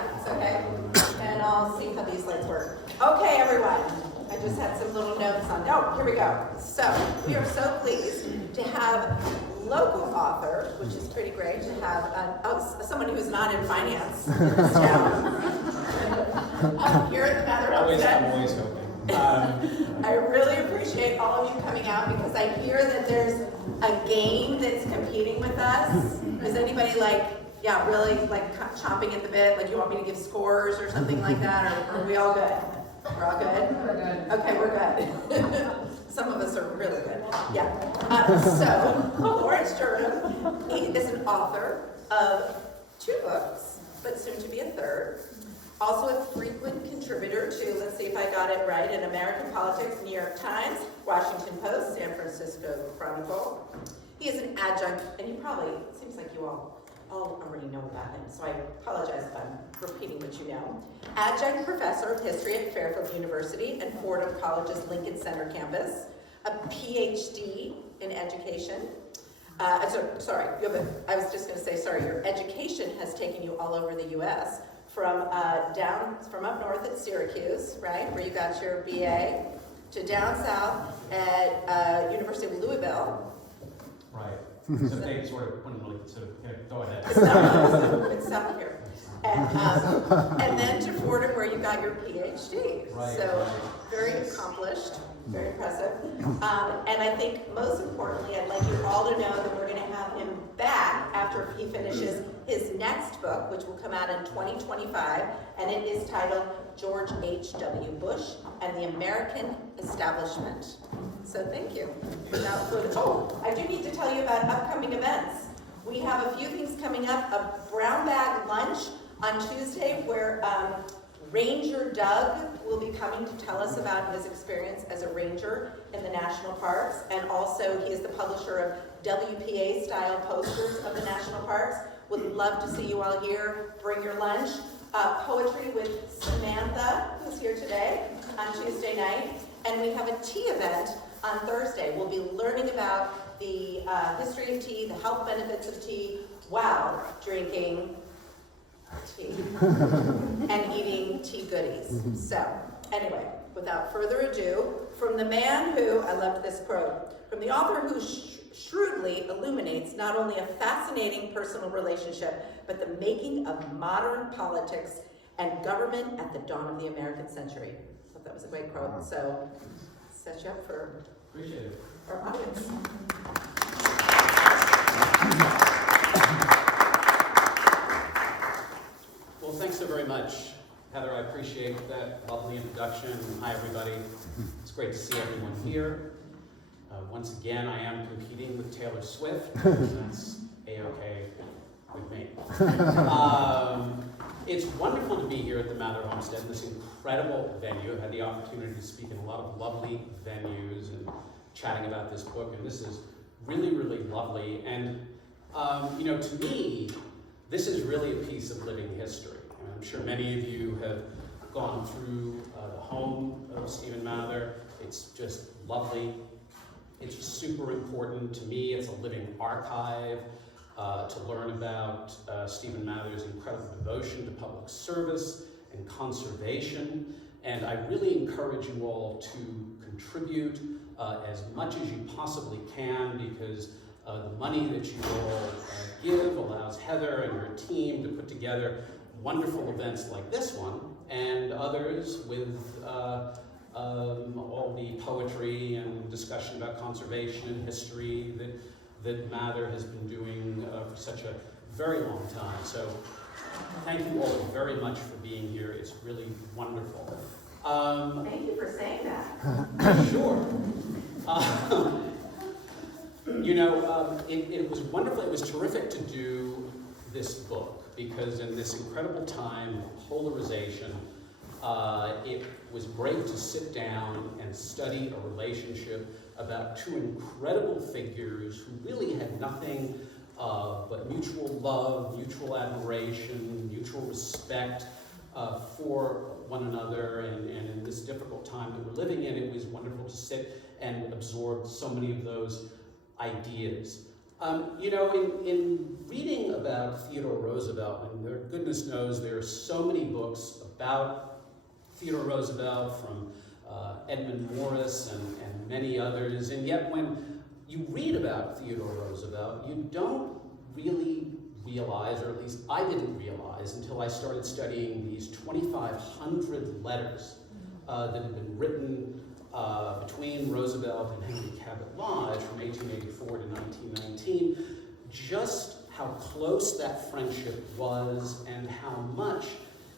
Yeah, it's okay. And I'll see how these lights work. Okay, everyone. I just had some little notes on. Oh, here we go. So we are so pleased to have local author, which is pretty great to have someone who's not in finance in this town. Here at the Mather Homestead. I'm always hoping. I really appreciate all of you coming out because I hear that there's a game that's competing with us. Is anybody really chomping at the bit? Like you want me to give scores or something like that? Or are we all good? We're all good? We're good. Okay, we're good. Some of us are really good. Yeah. So, Laurence Jurdem is an author of 2 books, but soon to be a 3rd. Also a frequent contributor to, let's see if I got it right, in American Politics, New York Times, Washington Post, San Francisco Chronicle. He is an adjunct, and it seems like you all already know about him, so I apologize if I'm repeating what you know. Adjunct professor of history at Fairfield University and Fordham College's Lincoln Center campus, a PhD in education. I was just going to say, your education has taken you all over the U.S., from up north at Syracuse, right, where you got your BA, to down south at University of Louisville. Right. So they sort of wouldn't really go ahead. It's south here. And then to Fordham, where you got your PhD. Right, so very accomplished, very impressive. And I think most importantly, I'd like you all to know that we're going to have him back after he finishes his next book, which will come out in 2025, and it is titled George H.W. Bush and the American Establishment. So thank you. I do need to tell you about upcoming events. We have a few things coming up, a brown bag lunch on Tuesday where Ranger Doug will be coming to tell us about his experience as a ranger in the national parks, and also he is the publisher of WPA-style posters of the national parks. Would love to see you all here. Bring your lunch. Poetry with Samantha, who's here today, on Tuesday night. And we have a tea event on Thursday. We'll be learning about the history of tea, the health benefits of tea, while drinking tea and eating tea goodies. So, anyway, without further ado, from the man who, I loved this quote, from the author who shrewdly illuminates not only a fascinating personal relationship, but the making of modern politics and government at the dawn of the American century. I thought that was a great quote. So, set you up for Appreciate it. our audience. Well, thanks so very much, Heather. I appreciate that lovely introduction. Hi, everybody. It's great to see everyone here. Once again, I am competing with Taylor Swift. That's A-okay with me. It's wonderful to be here at the Mather Homestead, this incredible venue. I've had the opportunity to speak in a lot of lovely venues and chatting about this book, and this is really, really lovely. And, to me, this is really a piece of living history. And I'm sure many of you have gone through the home of Stephen Mather. It's just lovely. It's super important to me. It's a living archive to learn about Stephen Mather's incredible devotion to public service and conservation. And I really encourage you all to contribute as much as you possibly can, because the money that you all give allows Heather and her team to put together wonderful events like this one and others with all the poetry and discussion about conservation and history that Mather has been doing for such a very long time. So thank you all very much for being here. It's really wonderful. Thank you for saying that. Sure. It was wonderful. It was terrific to do this book because in this incredible time of polarization, it was great to sit down and study a relationship about 2 incredible figures who really had nothing but mutual love, mutual admiration, mutual respect for one another. And in this difficult time that we're living in, it was wonderful to sit and absorb so many of those ideas. You know, in reading about Theodore Roosevelt, and goodness knows there are so many books about Theodore Roosevelt from Edmund Morris and many others, and yet when you read about Theodore Roosevelt, you don't really realize, or at least I didn't realize until I started studying these 2,500 letters that had been written between Roosevelt and Henry Cabot Lodge from 1884 to 1919, just how close that friendship was and how much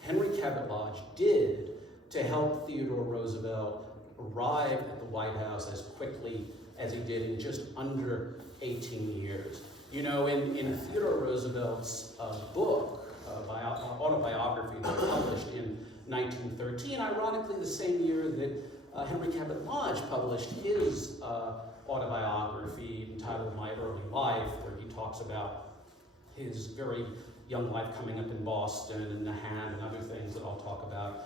Henry Cabot Lodge did to help Theodore Roosevelt arrive at the White House as quickly as he did in just under 18 years. You know, in Theodore Roosevelt's book, autobiography that was published in 1913, ironically the same year that Henry Cabot Lodge published his autobiography entitled My Early Life, where he talks about his very young life coming up in Boston and the hand and other things that I'll talk about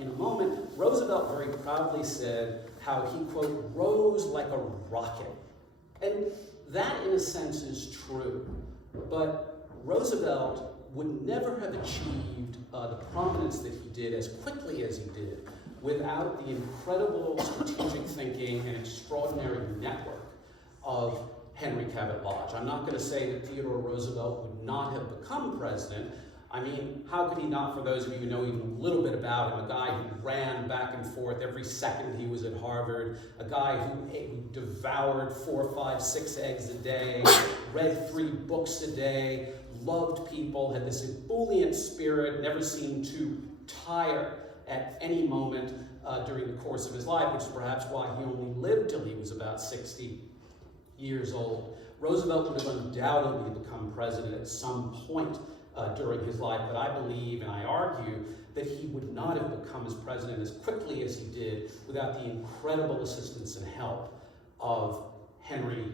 in a moment. Roosevelt very proudly said how he, quote, rose like a rocket. And that, in a sense, is true. But Roosevelt would never have achieved the prominence that he did as quickly as he did without the incredible strategic thinking and extraordinary network of Henry Cabot Lodge. I'm not going to say that Theodore Roosevelt would not have become president. I mean, how could he not, for those of you who know even a little bit about him, a guy who ran back and forth every second he was at Harvard, a guy who devoured 4, 5, 6 eggs a day, read 3 books a day, loved people, had this ebullient spirit, never seemed to tire at any moment during the course of his life, which is perhaps why he only lived till he was about 60 years old. Roosevelt would have undoubtedly become president at some point during his life, but I believe and I argue that he would not have become as president as quickly as he did without the incredible assistance and help of Henry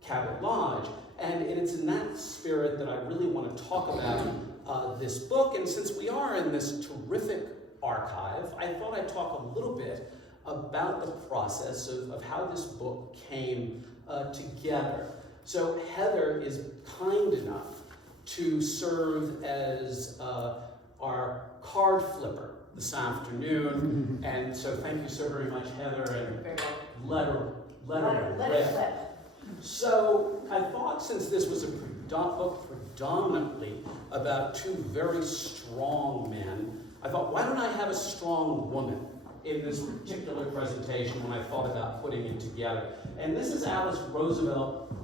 Cabot Lodge. And it's in that spirit that I really want to talk about this book. And since we are in this terrific archive, I thought I'd talk a little bit about the process of how this book came together. So Heather is kind enough to serve as our card flipper this afternoon. And so thank you so very much, Heather, and letter flip. So I thought, since this was a book predominantly about 2 very strong men, I thought, why don't I have a strong woman in this particular presentation when I thought about putting it together? And this is Alice Roosevelt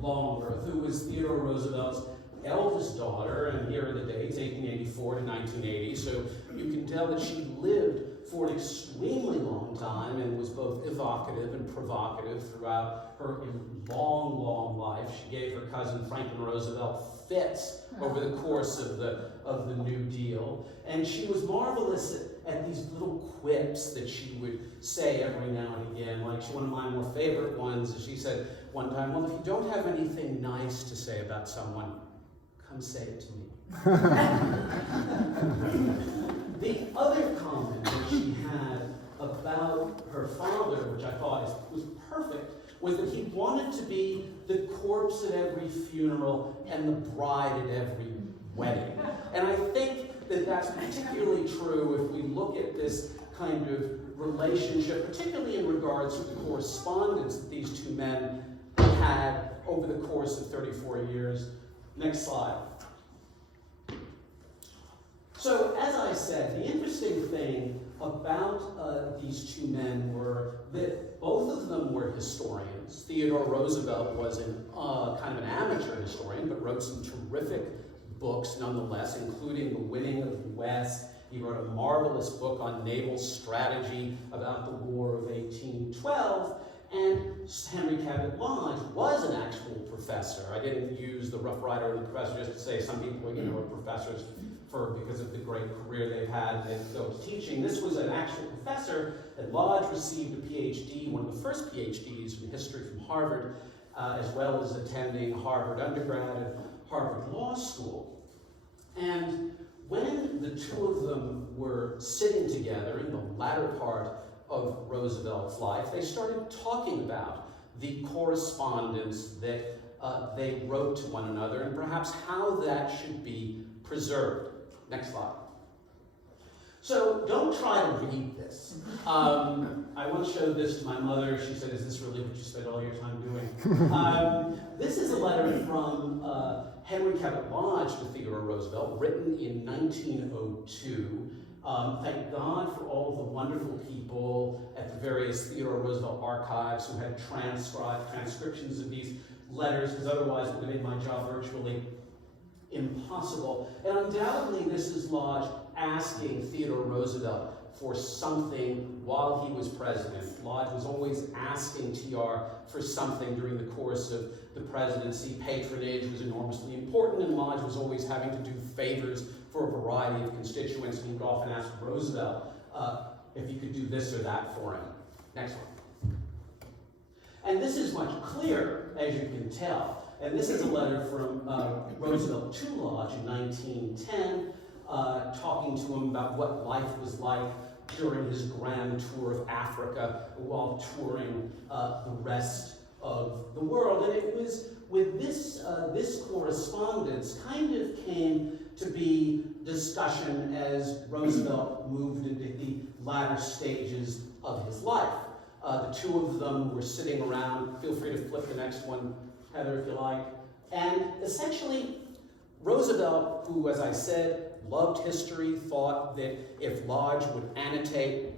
Longworth, who was Theodore Roosevelt's eldest daughter, and here are the dates, 1884 to 1980, so you can tell that she lived for an extremely long time and was both evocative and provocative throughout her long, long life. She gave her cousin Franklin Roosevelt fits over the course of the New Deal, and she was marvelous at these little quips that she would say every now and again. Like, one of my more favorite ones is she said one time, well, if you don't have anything nice to say about someone, come say it to me. The other comment that she had about her father, which I thought was perfect, was that he wanted to be the corpse at every funeral and the bride at every wedding. And I think that that's particularly true if we look at this kind of relationship, particularly in regards to the correspondence that these 2 men had over the course of 34 years. Next slide. So, as I said, the interesting thing about these 2 men were that both of them were historians. Theodore Roosevelt was kind of an amateur historian, but wrote some terrific books nonetheless, including The Winning of the West. He wrote a marvelous book on naval strategy about the War of 1812. And Henry Cabot Lodge was an actual professor. I didn't use the Rough Rider and the professor just to say some people, are professors because of the great career they've had and they go to teaching. This was an actual professor, and Lodge received a PhD, one of the first PhDs in history from Harvard, as well as attending Harvard undergrad and Harvard Law School. And when the 2 of them were sitting together in the latter part of Roosevelt's life, they started talking about the correspondence that they wrote to one another, and perhaps how that should be preserved. Next slide. So don't try to read this. I once showed this to my mother. She said, "Is this really what you spend all your time doing?" This is a letter from Henry Cabot Lodge to Theodore Roosevelt, written in 1902. Thank God for all of the wonderful people at the various Theodore Roosevelt archives who had transcriptions of these letters, because otherwise it would have made my job virtually impossible. And undoubtedly this is Lodge asking Theodore Roosevelt for something while he was president. Lodge was always asking TR for something during the course of the presidency. Patronage was enormously important, and Lodge was always having to do favors for a variety of constituents. He would often ask Roosevelt if he could do this or that for him. Next one. And this is much clearer, as you can tell. And this is a letter from Roosevelt to Lodge in 1910, talking to him about what life was like during his grand tour of Africa while touring the rest of the world. And it was with this correspondence kind of came to be discussion as Roosevelt moved into the latter stages of his life. The two of them were sitting around. Feel free to flip the next one, Heather, if you like. And essentially, Roosevelt, who, as I said, loved history, thought that if Lodge would annotate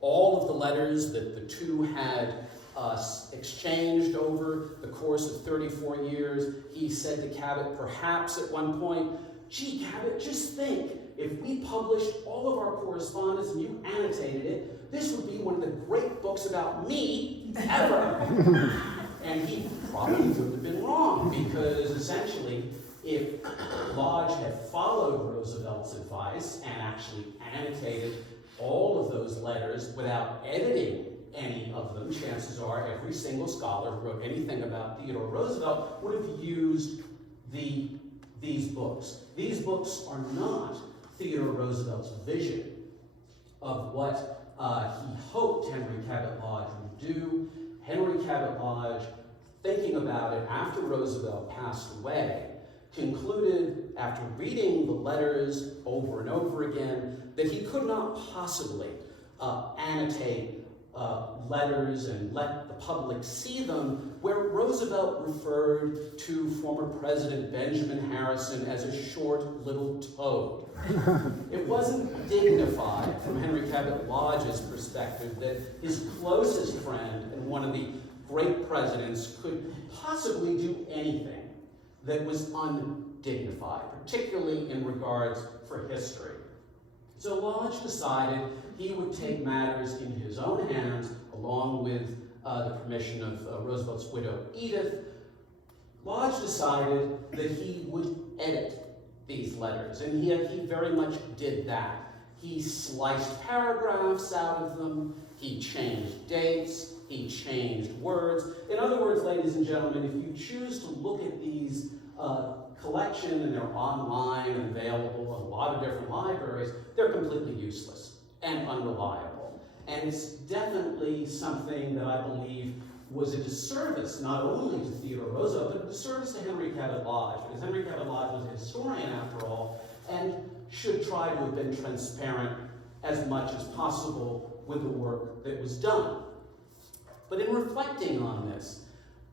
all of the letters that the two had exchanged over the course of 34 years, he said to Cabot, perhaps at one point, "Gee, Cabot, just think, if we published all of our correspondence and you annotated it, this would be one of the great books about me ever." And he probably wouldn't have been wrong, because essentially, if Lodge had followed Roosevelt's advice and actually annotated all of those letters without editing any of them, chances are every single scholar who wrote anything about Theodore Roosevelt would have used these books. These books are not Theodore Roosevelt's vision of what he hoped Henry Cabot Lodge would do. Henry Cabot Lodge, thinking about it after Roosevelt passed away, concluded, after reading the letters over and over again, that he could not possibly annotate letters and let the public see them where Roosevelt referred to former President Benjamin Harrison as a short little toad. It wasn't dignified from Henry Cabot Lodge's perspective that his closest friend and one of the great presidents could possibly do anything that was undignified, particularly in regards for history. So Lodge decided he would take matters into his own hands, along with the permission of Roosevelt's widow, Edith. Lodge decided that he would edit these letters, and he very much did that. He sliced paragraphs out of them, he changed dates, he changed words. In other words, ladies and gentlemen, if you choose to look at these collection, and they're online and available in a lot of different libraries, they're completely useless and unreliable. And it's definitely something that I believe was a disservice not only to Theodore Roosevelt, but a disservice to Henry Cabot Lodge, because Henry Cabot Lodge was a historian after all, and should try to have been transparent as much as possible with the work that was done. But in reflecting on this,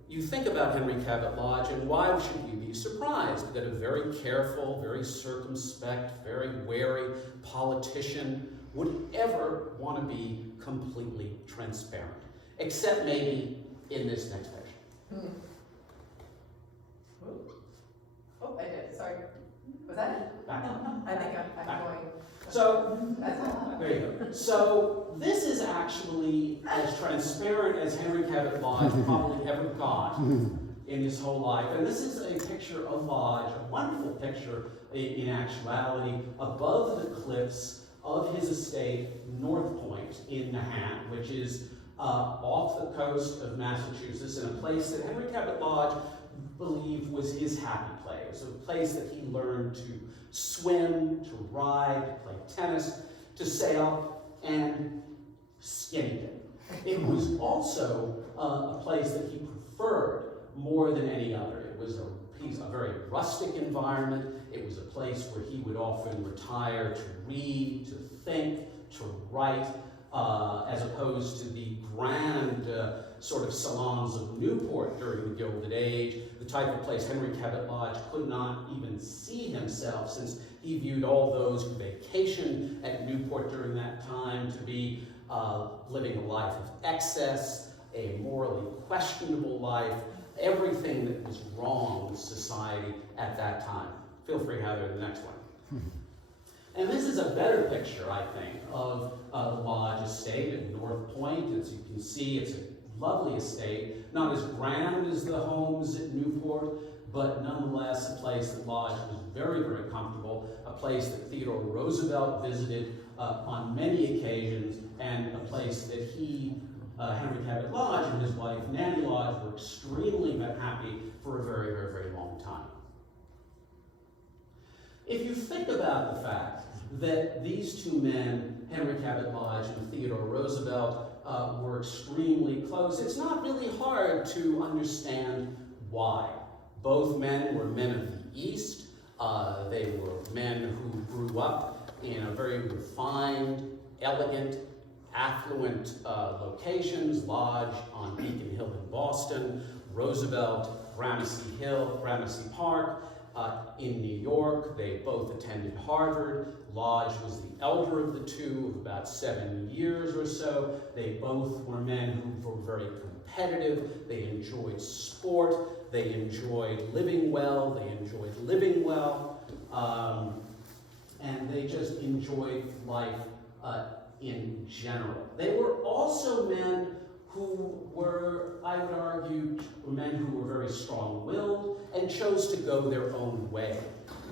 you think about Henry Cabot Lodge, and why should we be surprised that a very careful, very circumspect, very wary politician would ever want to be completely transparent, except maybe in this next page. Oh, I did, sorry. Was that it? Back up. I think I'm going. So, That's all. there you go. So, this is actually as transparent as Henry Cabot Lodge probably ever got in his whole life. And this is a picture of Lodge, a wonderful picture in actuality, above the cliffs of his estate, North Point in Nahant, which is off the coast of Massachusetts, in a place that Henry Cabot Lodge believed was his happy place, a place that he learned to swim, to ride, to play tennis, to sail, and skinny dip. It was also a place that he preferred more than any other. It was a very rustic environment. It was a place where he would often retire to read, to think, to write, as opposed to the grand sort of salons of Newport during the Gilded Age, the type of place Henry Cabot Lodge could not even see himself, since he viewed all those who vacationed at Newport during that time to be living a life of excess, a morally questionable life, everything that was wrong with society at that time. Feel free, Heather, the next one. And this is a better picture, I think, of the Lodge estate at North Point. As you can see, it's a lovely estate, not as grand as the homes at Newport, but nonetheless a place that Lodge was very, very comfortable, a place that Theodore Roosevelt visited on many occasions, and a place that he, Henry Cabot Lodge, and his wife Nanny Lodge were extremely happy for a very, very, very long time. If you think about the fact that these two men, Henry Cabot Lodge and Theodore Roosevelt, were extremely close, it's not really hard to understand why. Both men were men of the East. They were men who grew up in a very refined, elegant, affluent locations. Lodge on Beacon Hill in Boston, Roosevelt, Gramercy Park in New York. They both attended Harvard. Lodge was the elder of the two, of about 7 years or so. They both were men who were very competitive. They enjoyed sport. They enjoyed living well. They enjoyed living well. And they just enjoyed life in general. They were also men who were, I would argue, men who were very strong-willed and chose to go their own way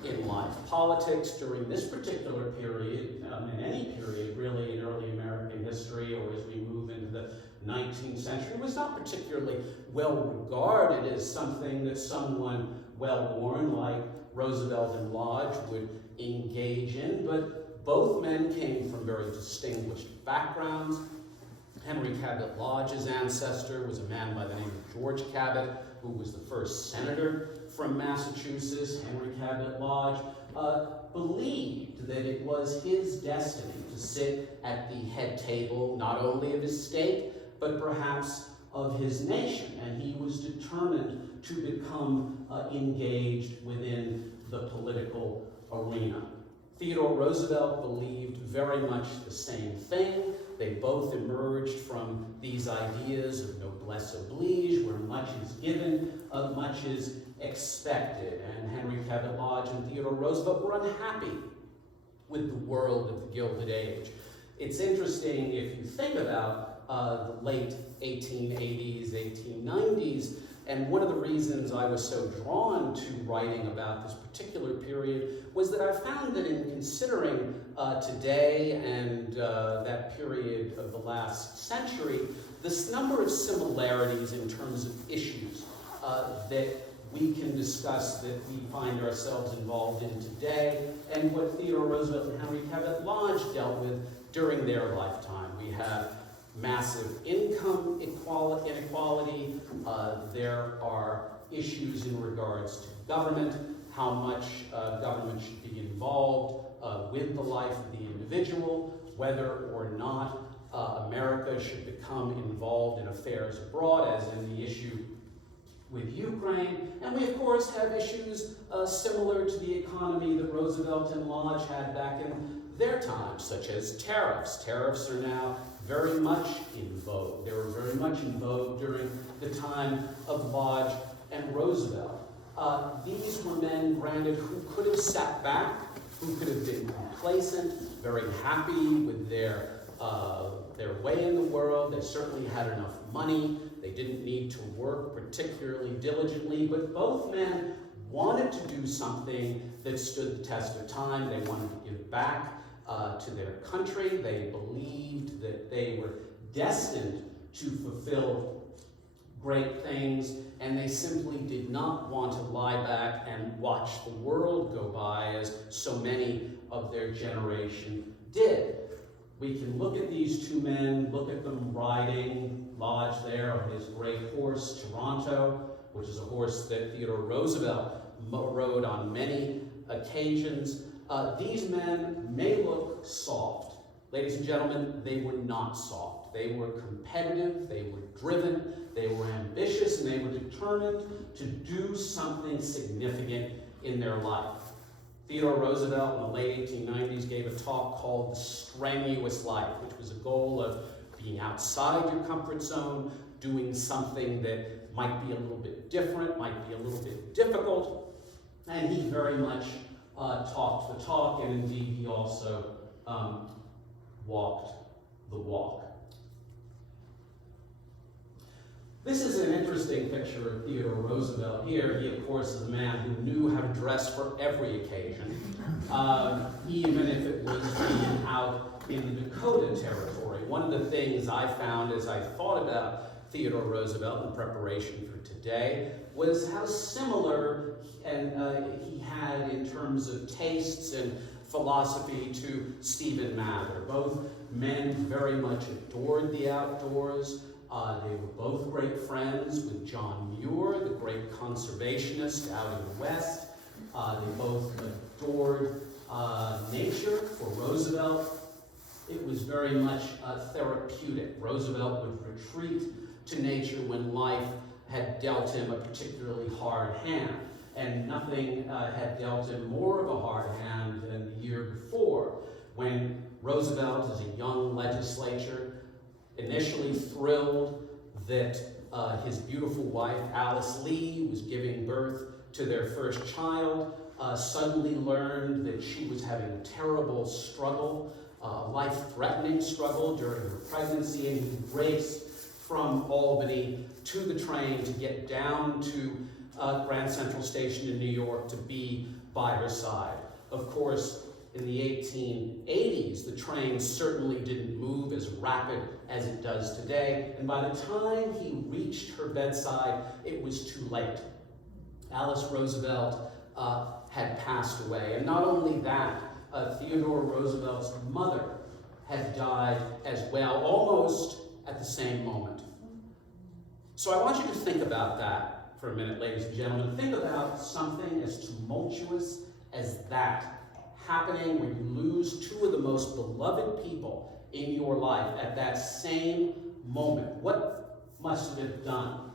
in life. Politics during this particular period, in any period really in early American history, or as we move into the 19th century, was not particularly well regarded as something that someone well-born like Roosevelt and Lodge would engage in, but both men came from very distinguished backgrounds. Henry Cabot Lodge's ancestor was a man by the name of George Cabot, who was the first senator from Massachusetts. Henry Cabot Lodge believed that it was his destiny to sit at the head table, not only of his state, but perhaps of his nation, and he was determined to become engaged within the political arena. Theodore Roosevelt believed very much the same thing. They both emerged from these ideas of noblesse oblige, where much is given, much is expected. And Henry Cabot Lodge and Theodore Roosevelt were unhappy with the world of the Gilded Age. It's interesting if you think about the late 1880s, 1890s, and one of the reasons I was so drawn to writing about this particular period was that I found that in considering today and that period of the last century, this number of similarities in terms of issues that we can discuss, that we find ourselves involved in today, and what Theodore Roosevelt and Henry Cabot Lodge dealt with during their lifetime. We have massive income inequality. There are issues in regards to government, how much government should be involved with the life of the individual, whether or not America should become involved in affairs abroad, as in the issue with Ukraine. And we, of course, have issues similar to the economy that Roosevelt and Lodge had back in their time, such as tariffs. Tariffs are now very much in vogue. They were very much in vogue during the time of Lodge and Roosevelt. These were men, granted, who could have sat back, who could have been complacent, very happy with their way in the world. They certainly had enough money. They didn't need to work particularly diligently, but both men wanted to do something that stood the test of time. They wanted to give back to their country. They believed that they were destined to fulfill great things, and they simply did not want to lie back and watch the world go by as so many of their generation did. We can look at these two men, look at them riding, Lodge there on his gray horse, Toronto, which is a horse that Theodore Roosevelt rode on many occasions. These men may look soft. Ladies and gentlemen, they were not soft. They were competitive, they were driven, they were ambitious, and they were determined to do something significant in their life. Theodore Roosevelt in the late 1890s gave a talk called The Strenuous Life, which was a goal of being outside your comfort zone, doing something that might be a little bit different, might be a little bit difficult, and he very much talked the talk, and indeed he also walked the walk. This is an interesting picture of Theodore Roosevelt here. He, of course, is a man who knew how to dress for every occasion, even if it was being out in the Dakota Territory. One of the things I found as I thought about Theodore Roosevelt in preparation for today was how similar he had in terms of tastes and philosophy to Stephen Mather. Both men very much adored the outdoors. They were both great friends with John Muir, the great conservationist out in the West. They both adored nature. For Roosevelt, it was very much therapeutic. Roosevelt would retreat to nature when life had dealt him a particularly hard hand. And nothing had dealt him more of a hard hand than the year before, when Roosevelt, as a young legislator, initially thrilled that his beautiful wife, Alice Lee, was giving birth to their first child, suddenly learned that she was having a terrible struggle, life-threatening struggle during her pregnancy, and he raced from Albany to the train to get down to Grand Central Station in New York to be by her side. Of course, in the 1880s, the train certainly didn't move as rapid as it does today, and by the time he reached her bedside, it was too late. Alice Roosevelt had passed away, and not only that, Theodore Roosevelt's mother had died as well, almost at the same moment. So I want you to think about that for a minute, ladies and gentlemen. Think about something as tumultuous as that happening where you lose two of the most beloved people in your life at that same moment. What must it have done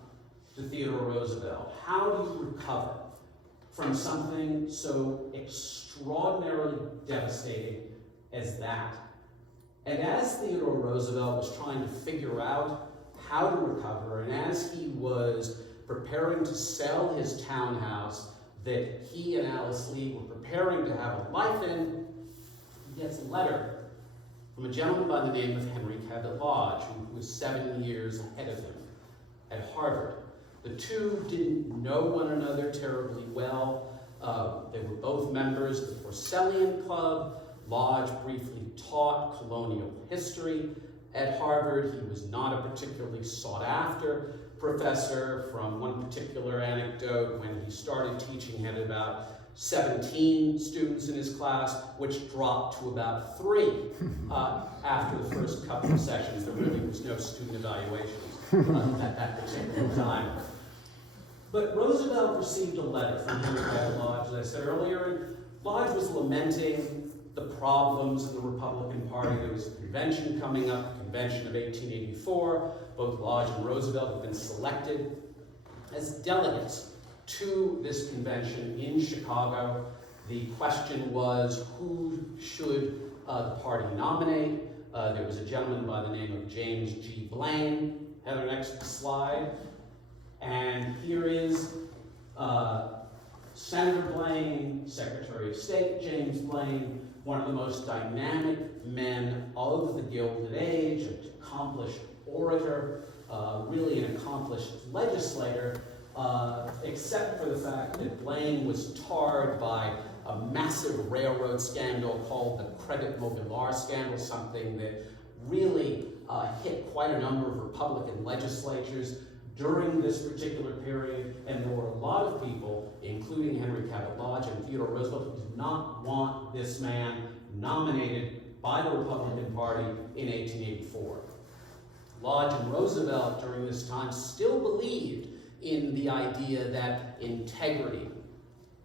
to Theodore Roosevelt? How do you recover from something so extraordinarily devastating as that? And as Theodore Roosevelt was trying to figure out how to recover, and as he was preparing to sell his townhouse that he and Alice Lee were preparing to have a life in, he gets a letter from a gentleman by the name of Henry Cabot Lodge, who was 7 years ahead of him at Harvard. The two didn't know one another terribly well. They were both members of the Porcellian Club. Lodge briefly taught colonial history at Harvard. He was not a particularly sought-after professor. From one particular anecdote, when he started teaching, he had about 17 students in his class, which dropped to about 3 after the first couple of sessions. There really was no student evaluations at that particular time. But Roosevelt received a letter from Henry Cabot Lodge, as I said earlier, and Lodge was lamenting the problems of the Republican Party. There was a convention coming up, the convention of 1884. Both Lodge and Roosevelt had been selected as delegates to this convention in Chicago. The question was, who should the party nominate? There was a gentleman by the name of James G. Blaine. Heather, next slide. And here is Senator Blaine, Secretary of State James Blaine, one of the most dynamic men of the Gilded Age, an accomplished orator, really an accomplished legislator, except for the fact that Blaine was tarred by a massive railroad scandal called the Credit Mobiliar scandal, something that really hit quite a number of Republican legislatures during this particular period, and there were a lot of people, including Henry Cabot Lodge and Theodore Roosevelt, who did not want this man nominated by the Republican Party in 1884. Lodge and Roosevelt during this time still believed in the idea that integrity,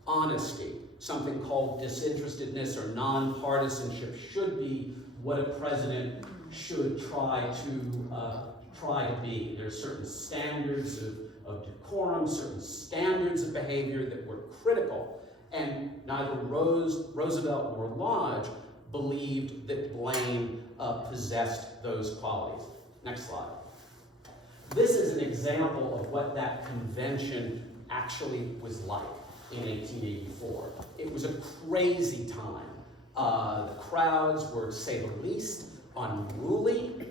honesty, something called disinterestedness or nonpartisanship should be what a president should try to be. There's certain standards of decorum, certain standards of behavior that were critical, and neither Roosevelt nor Lodge believed that Blaine possessed those qualities. Next slide. This is an example of what that convention actually was like in 1884. It was a crazy time. The crowds were, to say the least, unruly.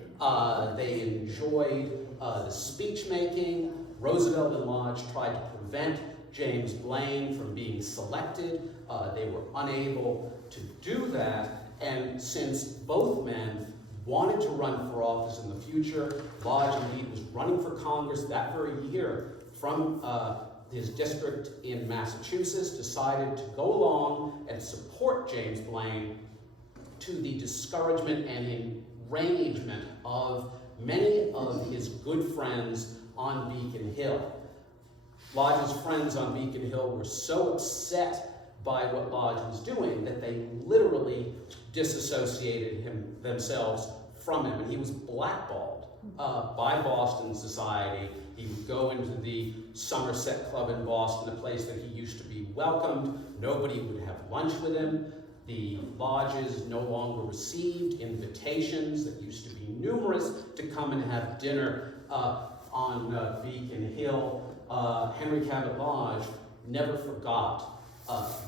They enjoyed the speech making. Roosevelt and Lodge tried to prevent James Blaine from being selected. They were unable to do that, and since both men wanted to run for office in the future, Lodge indeed was running for Congress that very year from his district in Massachusetts, decided to go along and support James Blaine, to the discouragement and enragement of many of his good friends on Beacon Hill. Lodge's friends on Beacon Hill were so upset by what Lodge was doing that they literally disassociated themselves from him, and he was blackballed by Boston society. He would go into the Somerset Club in Boston, a place that he used to be welcomed. Nobody would have lunch with him. The lodges no longer received invitations that used to be numerous to come and have dinner on Beacon Hill. Henry Cabot Lodge never forgot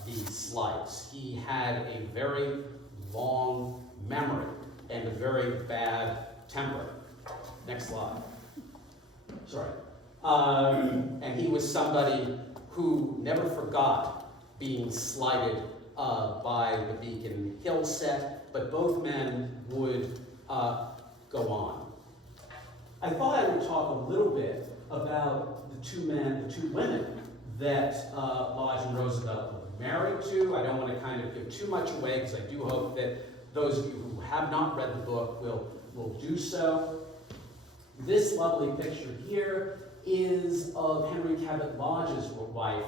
these slights. He had a very long memory and a very bad temper. Next slide. Sorry. And he was somebody who never forgot being slighted by the Beacon Hill set, but both men would go on. I thought I would talk a little bit about the two women that Lodge and Roosevelt were married to. I don't want to kind of give too much away, because I do hope that those of you who have not read the book will do so. This lovely picture here is of Henry Cabot Lodge's wife,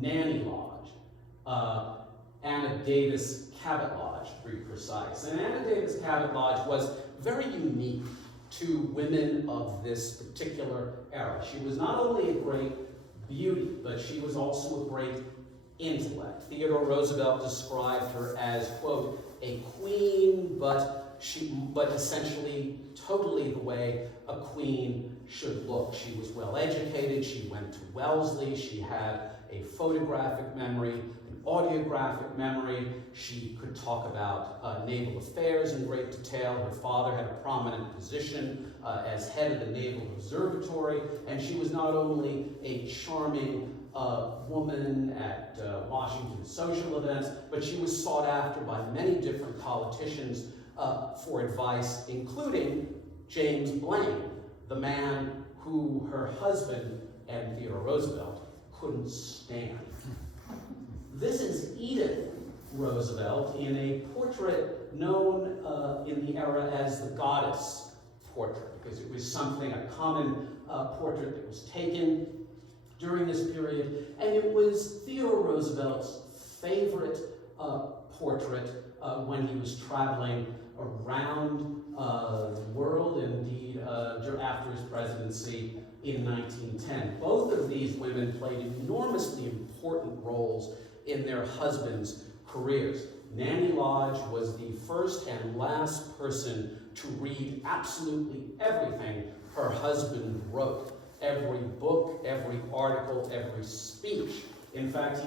Nanny Lodge. Anna Davis Cabot Lodge, to be precise. And Anna Davis Cabot Lodge was very unique to women of this particular era. She was not only a great beauty, but she was also a great intellect. Theodore Roosevelt described her as, quote, a queen, but essentially totally the way a queen should look. She was well educated, she went to Wellesley, she had a photographic memory, an audiographic memory. She could talk about naval affairs in great detail. Her father had a prominent position as head of the Naval Observatory, and she was not only a charming woman at Washington social events, but she was sought after by many different politicians for advice, including James Blaine, the man who her husband and Theodore Roosevelt couldn't stand. This is Edith Roosevelt in a portrait known in the era as the Goddess portrait, because it was something, a common portrait that was taken during this period, and it was Theodore Roosevelt's favorite portrait when he was traveling around the world, indeed after his presidency in 1910. Both of these women played enormously important roles in their husbands' careers. Nanny Lodge was the first and last person to read absolutely everything her husband wrote. Every book, every article, every speech. In fact,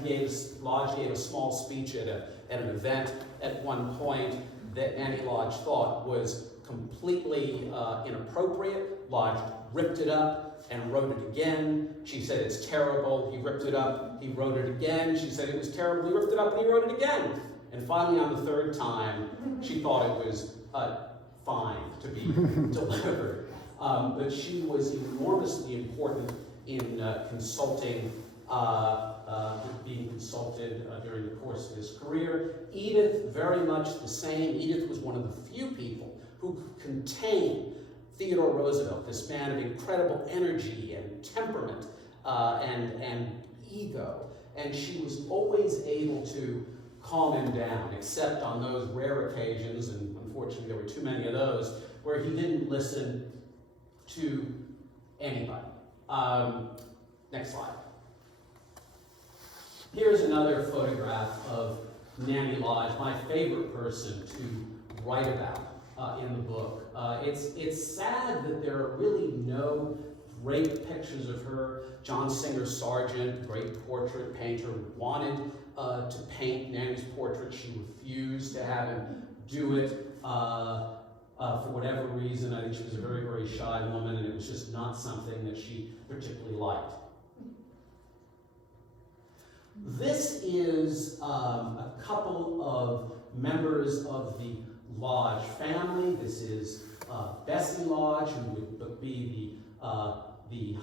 Lodge gave a small speech at an event at one point that Nanny Lodge thought was completely inappropriate. Lodge ripped it up and wrote it again. She said, it's terrible. He ripped it up, he wrote it again. She said it was terrible, he ripped it up and he wrote it again. And finally, on the third time, she thought it was fine to be delivered. But she was enormously important in being consulted during the course of his career. Edith, very much the same. Edith was one of the few people who could contain Theodore Roosevelt, this man of incredible energy and temperament and ego, and she was always able to calm him down, except on those rare occasions, and unfortunately there were too many of those, where he didn't listen to anybody. Next slide. Here's another photograph of Nanny Lodge, my favorite person to write about in the book. It's sad that there are really no great pictures of her. John Singer Sargent, great portrait painter, wanted to paint Nanny's portrait. She refused to have him do it for whatever reason. I think she was a very, very shy woman, and it was just not something that she particularly liked. This is a couple of members of the Lodge family. This is Bessie Lodge, who would be the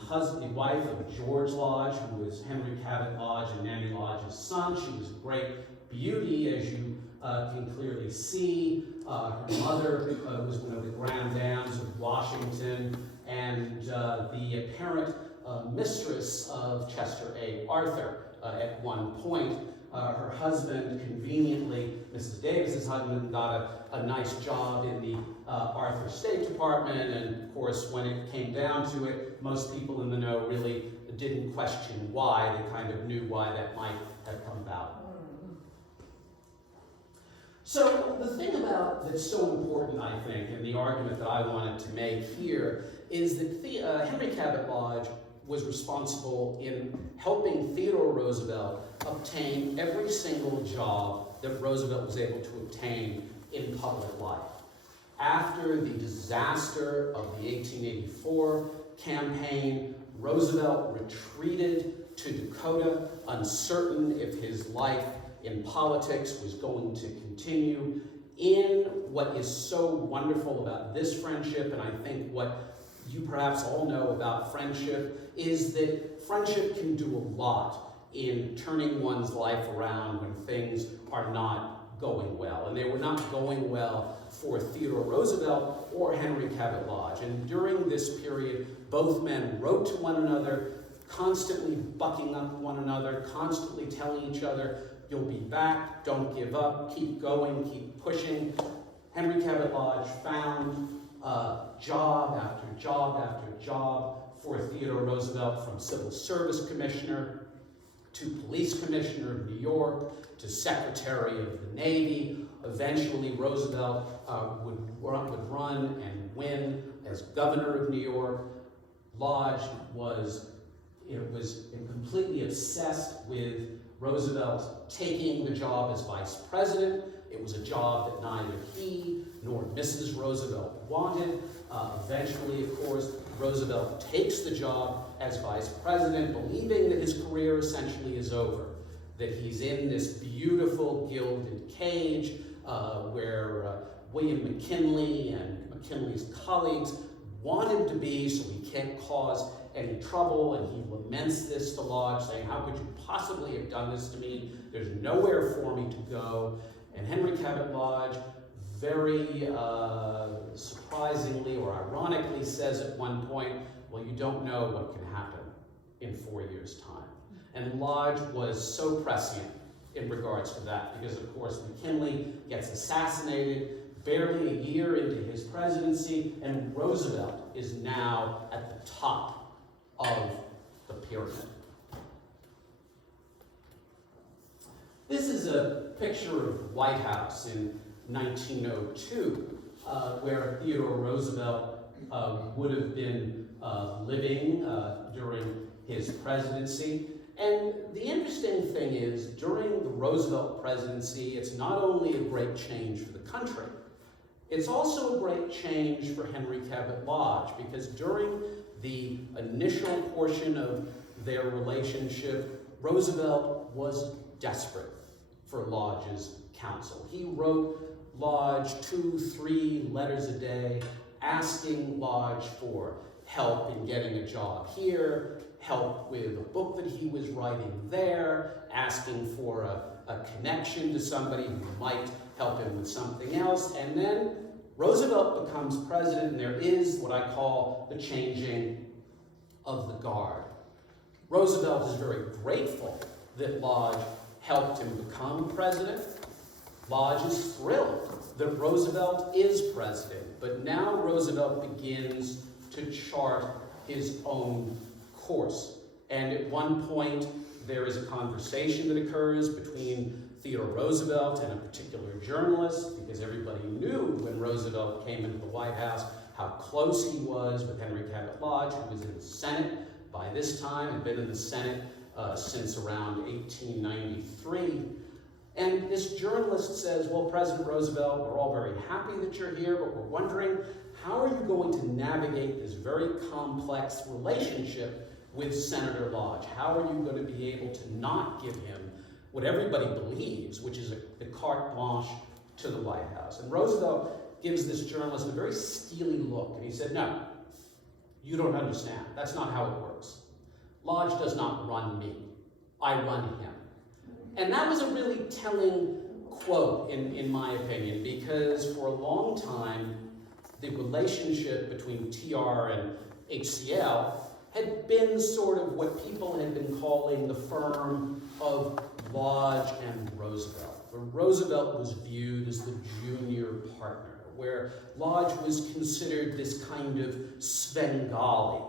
wife of George Lodge, who was Henry Cabot Lodge and Nanny Lodge's son. She was a great beauty, as you can clearly see. Her mother was one of the grand dames of Washington, and the apparent mistress of Chester A. Arthur at one point. Her husband, conveniently, Mrs. Davis's husband, got a nice job in the Arthur State Department, and of course, when it came down to it, most people in the know really didn't question why. They kind of knew why that might have come about. So the thing about that's so important, I think, and the argument that I wanted to make here, is that Henry Cabot Lodge was responsible in helping Theodore Roosevelt obtain every single job that Roosevelt was able to obtain in public life. After the disaster of the 1884 campaign, Roosevelt retreated to Dakota, uncertain if his life in politics was going to continue. In what is so wonderful about this friendship, and I think what you perhaps all know about friendship, is that friendship can do a lot in turning one's life around when things are not going well. And they were not going well for Theodore Roosevelt or Henry Cabot Lodge. And during this period, both men wrote to one another, constantly bucking up one another, constantly telling each other, "You'll be back, don't give up, keep going, keep pushing." Henry Cabot Lodge found job after job after job for Theodore Roosevelt, from Civil Service Commissioner to Police Commissioner of New York to Secretary of the Navy. Eventually, Roosevelt would run and win as Governor of New York. Lodge was completely obsessed with Roosevelt taking the job as Vice President. It was a job that neither he nor Mrs. Roosevelt wanted. Eventually, of course, Roosevelt takes the job as Vice President, believing that his career essentially is over, that he's in this beautiful gilded cage where William McKinley and McKinley's colleagues want him to be, so he can't cause any trouble, and he laments this to Lodge, saying, "How could you possibly have done this to me? There's nowhere for me to go." And Henry Cabot Lodge very surprisingly or ironically says at one point, "Well, you don't know what can happen in 4 years' time." And Lodge was so prescient in regards to that, because of course McKinley gets assassinated barely a year into his presidency, and Roosevelt is now at the top of the pyramid. This is a picture of White House in 1902, where Theodore Roosevelt would have been living during his presidency. And the interesting thing is, during the Roosevelt presidency, it's not only a great change for the country, it's also a great change for Henry Cabot Lodge, because during the initial portion of their relationship, Roosevelt was desperate for Lodge's counsel. He wrote Lodge 2-3 letters a day, asking Lodge for help in getting a job here, help with a book that he was writing there, asking for a connection to somebody who might help him with something else. And then Roosevelt becomes president, and there is what I call the changing of the guard. Roosevelt is very grateful that Lodge helped him become president. Lodge is thrilled that Roosevelt is president, but now Roosevelt begins to chart his own course. And at one point, there is a conversation that occurs between Theodore Roosevelt and a particular journalist, because everybody knew when Roosevelt came into the White House how close he was with Henry Cabot Lodge, who was in the Senate by this time, had been in the Senate since around 1893. And this journalist says, well, President Roosevelt, we're all very happy that you're here, but we're wondering, how are you going to navigate this very complex relationship with Senator Lodge? How are you going to be able to not give him what everybody believes, which is the carte blanche to the White House? And Roosevelt gives this journalist a very steely look, and he said, no, you don't understand. That's not how it works. Lodge does not run me. I run him. And that was a really telling quote, in my opinion, because for a long time, the relationship between TR and HCL had been sort of what people had been calling the firm of Lodge and Roosevelt, where Roosevelt was viewed as the junior partner, where Lodge was considered this kind of Svengali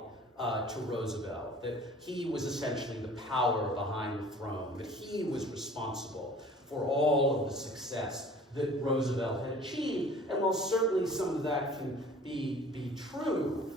to Roosevelt, that he was essentially the power behind the throne, that he was responsible for all of the success that Roosevelt had achieved. And while certainly some of that can be true,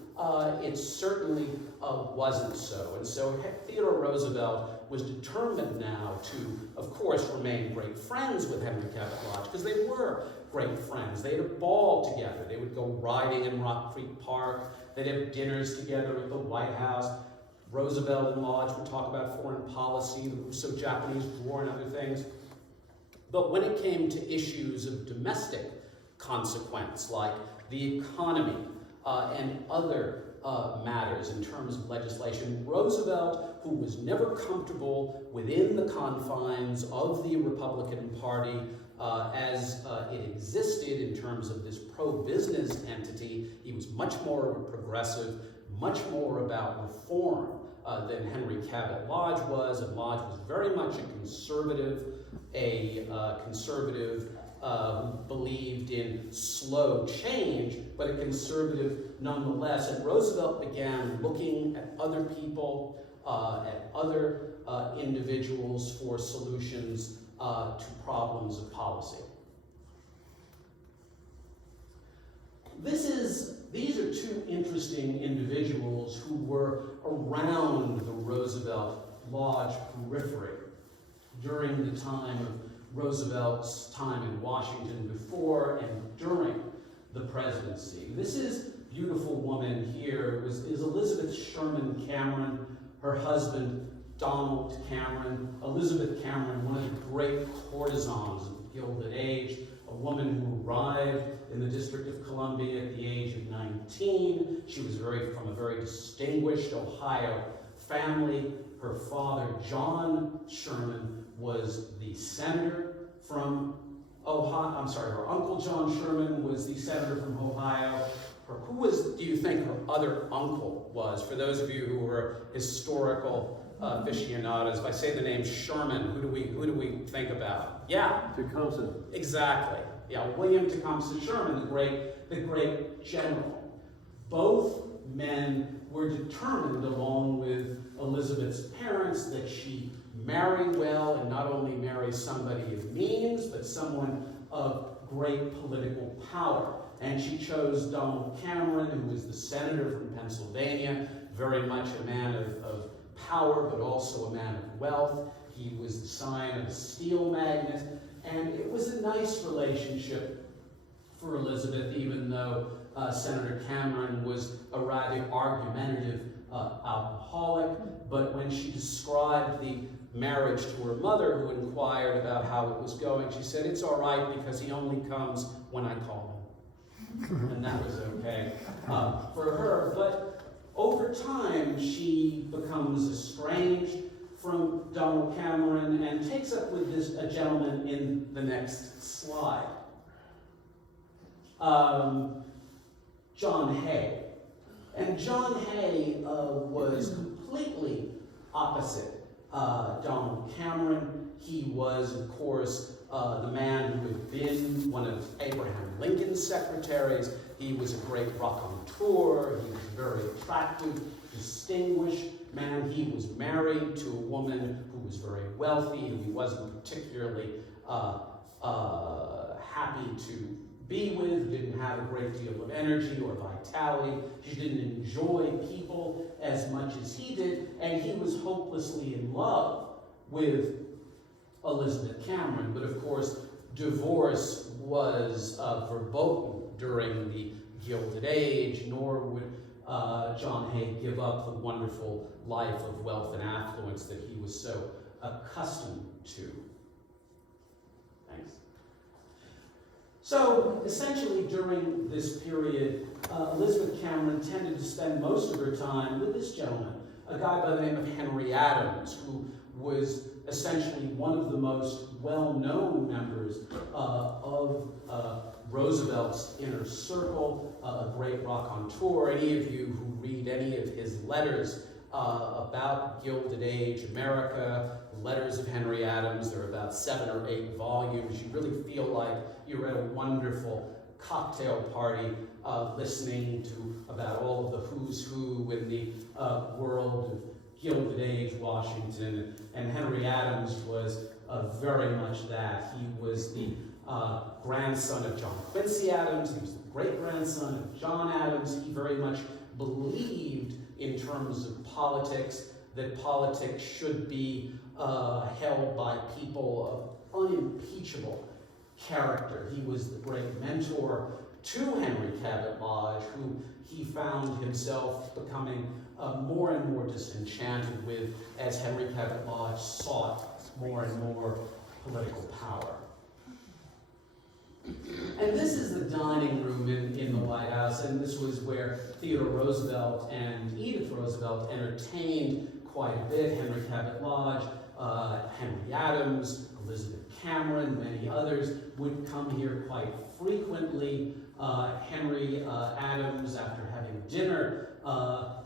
it certainly wasn't so. And so Theodore Roosevelt was determined now to, of course, remain great friends with Henry Cabot Lodge, because they were great friends. They had a ball together. They would go riding in Rock Creek Park. They'd have dinners together at the White House. Roosevelt and Lodge would talk about foreign policy, the Russo-Japanese War, and other things. But when it came to issues of domestic consequence, like the economy and other matters in terms of legislation, Roosevelt, who was never comfortable within the confines of the Republican Party as it existed in terms of this pro-business entity, he was much more of a progressive, much more about reform than Henry Cabot Lodge was, and Lodge was very much a conservative, who believed in slow change, but a conservative nonetheless. And Roosevelt began looking at other people, at other individuals for solutions to problems of policy. These are two interesting individuals who were around the Roosevelt-Lodge periphery during the time of Roosevelt's time in Washington, before and during the presidency. This beautiful woman here is Elizabeth Sherman Cameron, her husband Donald Cameron. Elizabeth Cameron, one of the great courtesans of the Gilded Age, a woman who arrived in the District of Columbia at the age of 19. She was from a very distinguished Ohio family. Her father, John Sherman, was the senator from Ohio. I'm sorry, her uncle John Sherman was the senator from Ohio. Who do you think her other uncle was? For those of you who are historical aficionados, if I say the name Sherman, who do we think about? Yeah. Tecumseh. Exactly. Yeah, William Tecumseh Sherman, the great general. Both men were determined, along with Elizabeth's parents, that she marry well, and not only marry somebody of means, but someone of great political power. And she chose Donald Cameron, who was the senator from Pennsylvania, very much a man of power, but also a man of wealth. He was the son of a steel magnate, and it was a nice relationship for Elizabeth, even though Senator Cameron was a rather argumentative alcoholic. But when she described the marriage to her mother, who inquired about how it was going, she said, "It's all right because he only comes when I call him." And that was okay for her. But over time, she becomes estranged from Donald Cameron and takes up with a gentleman in the next slide. John Hay. And John Hay was completely opposite Donald Cameron. He was, of course, the man who had been one of Abraham Lincoln's secretaries. He was a great raconteur. He was very attractive, distinguished man. He was married to a woman who was very wealthy, who he wasn't particularly happy to be with, didn't have a great deal of energy or vitality. She didn't enjoy people as much as he did, and he was hopelessly in love with Elizabeth Cameron. But of course, divorce was verboten during the Gilded Age, nor would John Hay give up the wonderful life of wealth and affluence that he was so accustomed to. Thanks. So, essentially, during this period, Elizabeth Cameron tended to spend most of her time with this gentleman, a guy by the name of Henry Adams, who was essentially one of the most well-known members of Roosevelt's inner circle, a great raconteur. Any of you who read any of his letters about Gilded Age America, Letters of Henry Adams, there are about 7 or 8 volumes. You really feel like you're at a wonderful cocktail party listening to about all of the who's who in the world of Gilded Age Washington. And Henry Adams was very much that. He was the grandson of John Quincy Adams. He was the great-grandson of John Adams. He very much believed in terms of politics, that politics should be held by people of unimpeachable character. He was the great mentor to Henry Cabot Lodge, who he found himself becoming more and more disenchanted with as Henry Cabot Lodge sought more and more political power. And this is the dining room in the White House, and this was where Theodore Roosevelt and Edith Roosevelt entertained quite a bit. Henry Cabot Lodge, Henry Adams, Elizabeth Cameron, many others would come here quite frequently. Henry Adams, after having dinner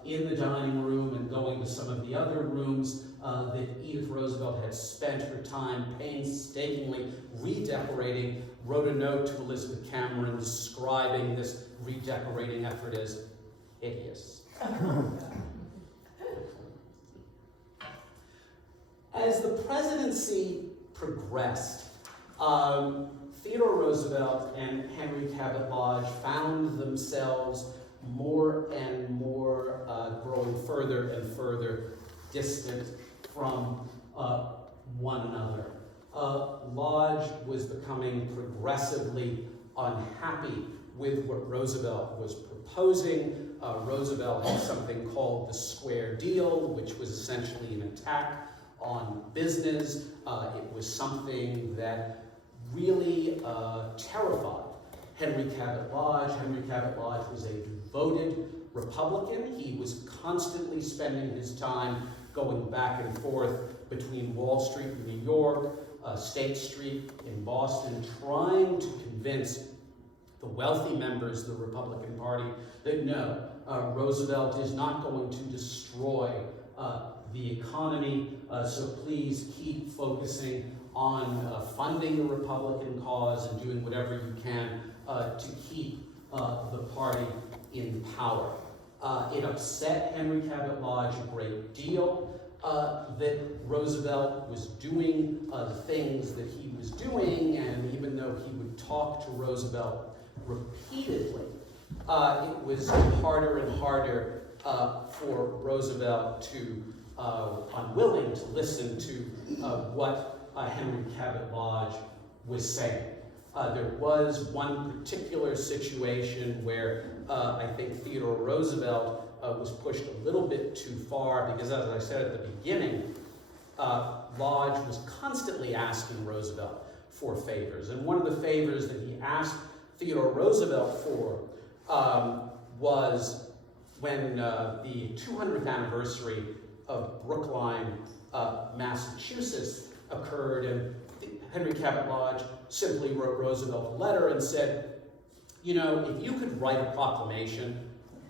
in the dining room and going to some of the other rooms that Edith Roosevelt had spent her time painstakingly redecorating, wrote a note to Elizabeth Cameron describing this redecorating effort as hideous. As the presidency progressed, Theodore Roosevelt and Henry Cabot Lodge found themselves more and more growing further and further distant from one another. Lodge was becoming progressively unhappy with what Roosevelt was proposing. Roosevelt had something called the Square Deal, which was essentially an attack on business. It was something that really terrified Henry Cabot Lodge. Henry Cabot Lodge was a devoted Republican. He was constantly spending his time going back and forth between Wall Street in New York, State Street in Boston, trying to convince the wealthy members of the Republican Party that no, Roosevelt is not going to destroy the economy, so please keep focusing on funding the Republican cause and doing whatever you can to keep the party in power. It upset Henry Cabot Lodge a great deal that Roosevelt was doing the things that he was doing, and even though he would talk to Roosevelt repeatedly, it was harder and harder for Roosevelt to unwilling to listen to what Henry Cabot Lodge was saying. There was one particular situation where I think Theodore Roosevelt was pushed a little bit too far because, as I said at the beginning, Lodge was constantly asking Roosevelt for favors. And one of the favors that he asked Theodore Roosevelt for was when the 200th anniversary of Brookline, Massachusetts occurred, and Henry Cabot Lodge simply wrote Roosevelt a letter and said, you know, if you could write a proclamation,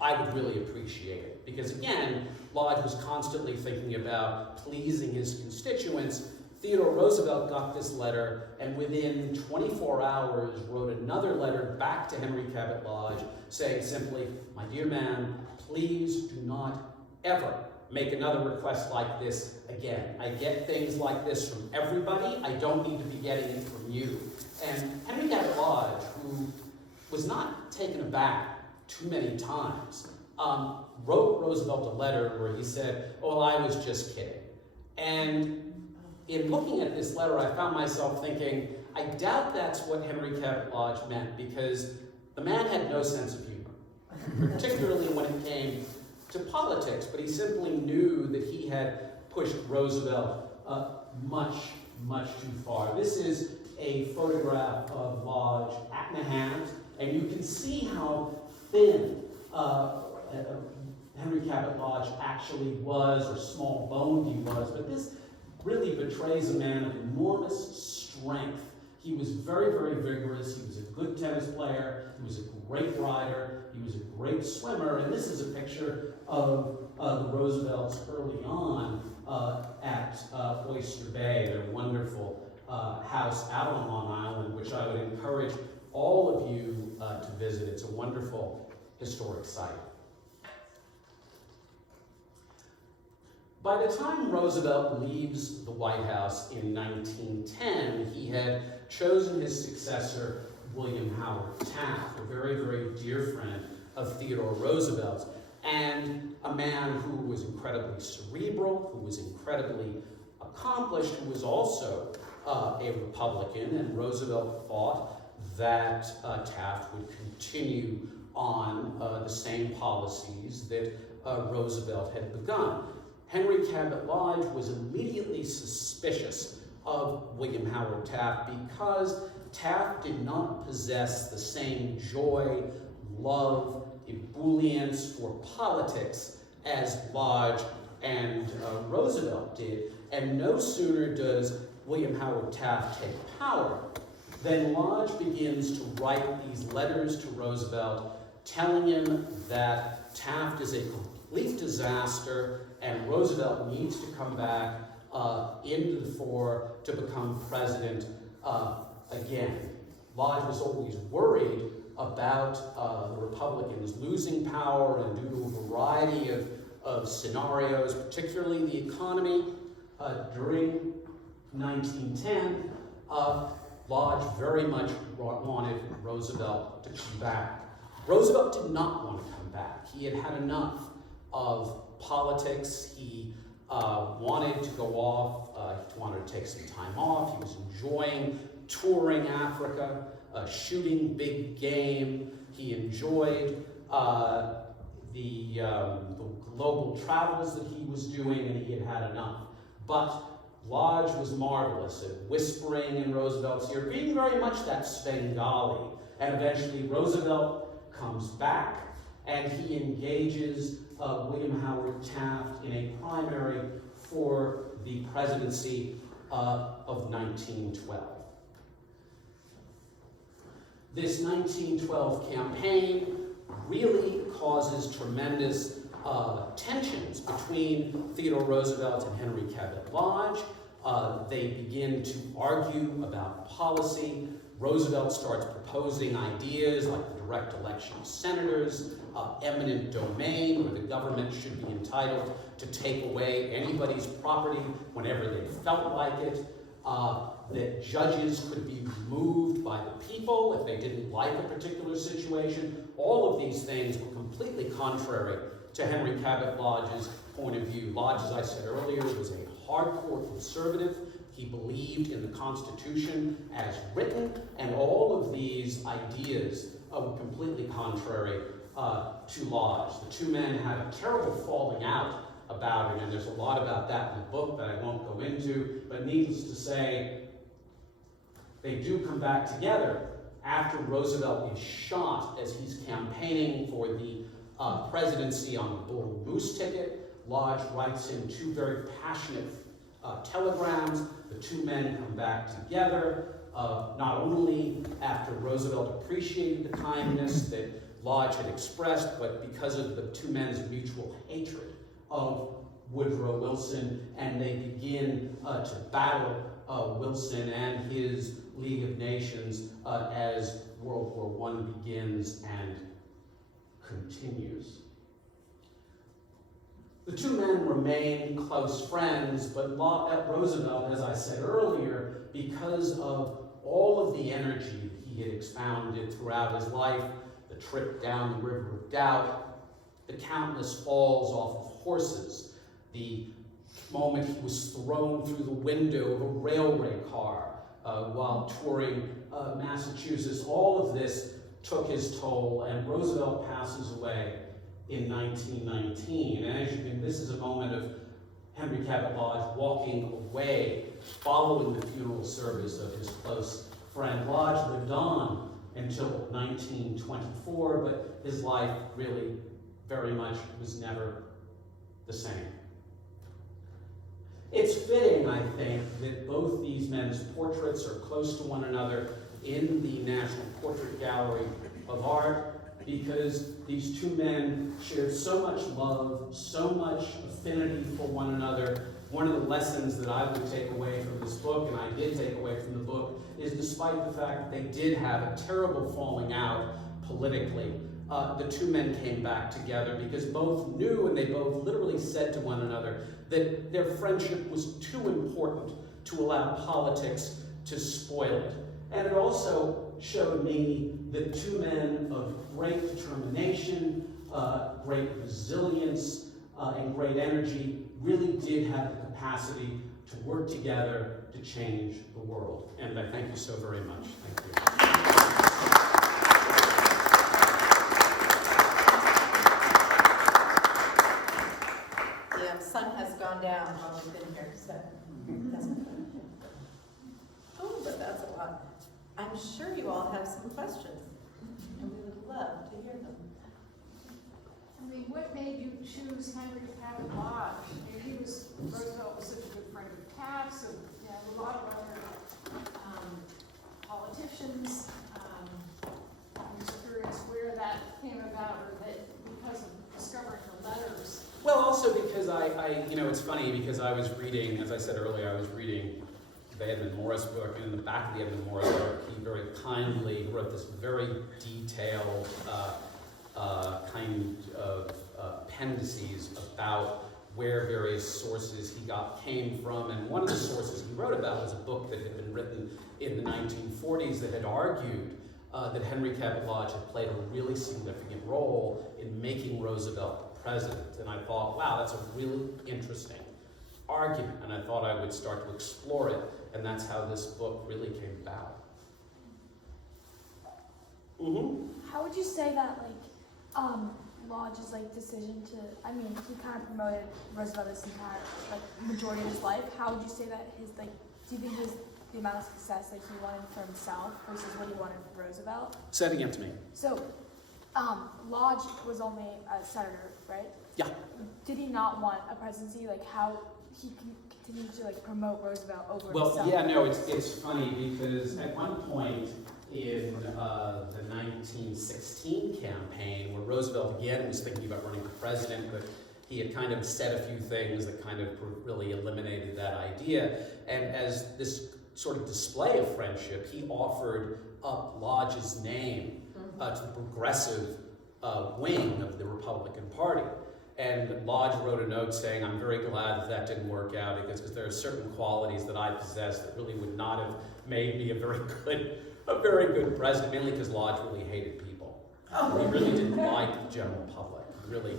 I would really appreciate it. Because again, Lodge was constantly thinking about pleasing his constituents. Theodore Roosevelt got this letter, and within 24 hours wrote another letter back to Henry Cabot Lodge saying simply, "My dear man, please do not ever make another request like this again. I get things like this from everybody. I don't need to be getting it from you." And Henry Cabot Lodge, who was not taken aback too many times, wrote Roosevelt a letter where he said, "Oh, I was just kidding." And in looking at this letter, I found myself thinking, I doubt that's what Henry Cabot Lodge meant, because the man had no sense of humor, particularly when it came to politics, but he simply knew that he had pushed Roosevelt much, much too far. This is a photograph of Lodge at Nahant, and you can see how thin Henry Cabot Lodge actually was, or small-boned he was, but this really betrays a man of enormous strength. He was very, very vigorous. He was a good tennis player. He was a great rider. He was a great swimmer. And this is a picture of the Roosevelts early on at Oyster Bay, their wonderful house out on Long Island, which I would encourage all of you to visit. It's a wonderful historic site. By the time Roosevelt leaves the White House in 1910, he had chosen his successor, William Howard Taft, a very, very dear friend of Theodore Roosevelt's, and a man who was incredibly cerebral, who was incredibly accomplished, who was also a Republican, and Roosevelt thought that Taft would continue on the same policies that Roosevelt had begun. Henry Cabot Lodge was immediately suspicious of William Howard Taft because Taft did not possess the same joy, love, ebullience for politics as Lodge and Roosevelt did. And no sooner does William Howard Taft take power than Lodge begins to write these letters to Roosevelt telling him that Taft is a complete disaster and Roosevelt needs to come back into the fore to become president again. Lodge was always worried about the Republicans losing power, and due to a variety of scenarios, particularly the economy, during 1910, Lodge very much wanted Roosevelt to come back. Roosevelt did not want to come back. He had had enough of politics. He wanted to go off, he wanted to take some time off. He was enjoying touring Africa, shooting big game. He enjoyed the global travels that he was doing, and he had had enough. But Lodge was marvelous at whispering in Roosevelt's ear, being very much that Svengali. And eventually Roosevelt comes back, and he engages William Howard Taft in a primary for the presidency of 1912. This 1912 campaign really causes tremendous tensions between Theodore Roosevelt and Henry Cabot Lodge. They begin to argue about policy. Roosevelt starts proposing ideas like the direct election of senators, eminent domain, where the government should be entitled to take away anybody's property whenever they felt like it, that judges could be removed by the people if they didn't like a particular situation. All of these things were completely contrary to Henry Cabot Lodge's point of view. Lodge, as I said earlier, was a hardcore conservative. He believed in the Constitution as written, and all of these ideas were completely contrary to Lodge. The two men had a terrible falling out about it, and there's a lot about that in the book that I won't go into, but needless to say, they do come back together after Roosevelt is shot as he's campaigning for the presidency on the Bull Moose ticket. Lodge writes him two very passionate telegrams. The two men come back together. not only after Roosevelt appreciated the kindness that Lodge had expressed, but because of the two men's mutual hatred of Woodrow Wilson, and they begin to battle Wilson and his League of Nations as World War I begins and continues. The two men remain close friends, but Roosevelt, as I said earlier, because of all of the energy that he had expounded throughout his life, the trip down the River of Doubt, the countless falls off of horses, the moment he was thrown through the window of a railway car while touring Massachusetts, all of this took his toll, and Roosevelt passes away in 1919. And as you can, this is a moment of Henry Cabot Lodge walking away following the funeral service of his close friend. Lodge lived on until 1924, but his life really very much was never the same. It's fitting, I think, that both these men's portraits are close to one another in the National Portrait Gallery of Art, because these two men shared so much love, so much affinity for one another. One of the lessons that I would take away from this book, and I did take away from the book, is despite the fact that they did have a terrible falling out politically, the two men came back together because both knew, and they both literally said to one another, that their friendship was too important to allow politics to spoil it. And it also showed me that two men of great determination, great resilience, and great energy really did have the capacity to work together to change the world. And I thank you so very much. Thank you. The sun has gone down while we've been here, so that's oh, but that's a lot. I'm sure you all have some questions, and we would love to hear them. I mean, what made you choose Henry Cabot Lodge? I mean, Roosevelt was such a good friend of Taft's, and you know, a lot of other politicians. I'm just curious where that came about, or that because of discovering the letters. Well, also because you know, it's funny because I was reading, as I said earlier, I was reading the Edmund Morris book, and in the back of the Edmund Morris book, he very kindly wrote this very detailed kind of appendices about where various sources he came from. And one of the sources he wrote about was a book that had been written in the 1940s that had argued that Henry Cabot Lodge had played a really significant role in making Roosevelt president. And I thought, wow, that's a really interesting argument. And I thought I would start to explore it. And that's how this book really came about. How would you say that, Lodge's, decision to, I mean, he kind of promoted Roosevelt this entire, majority of his life. How would you say that his, do you think the amount of success that he wanted for himself versus what he wanted for Roosevelt? Say it again to me. So, Lodge was only a senator, right? Yeah. Did he not want a presidency? How he continued to promote Roosevelt over Well, himself? yeah, no, it's funny because at one point in the 1916 campaign, where Roosevelt again was thinking about running for president, but he had kind of said a few things that kind of really eliminated that idea. And as this sort of display of friendship, he offered up Lodge's name to the progressive wing of the Republican Party. And Lodge wrote a note saying, I'm very glad that didn't work out because there are certain qualities that I possess that really would not have made me a very good president, mainly because Lodge really hated people. He really didn't like the general public. Really,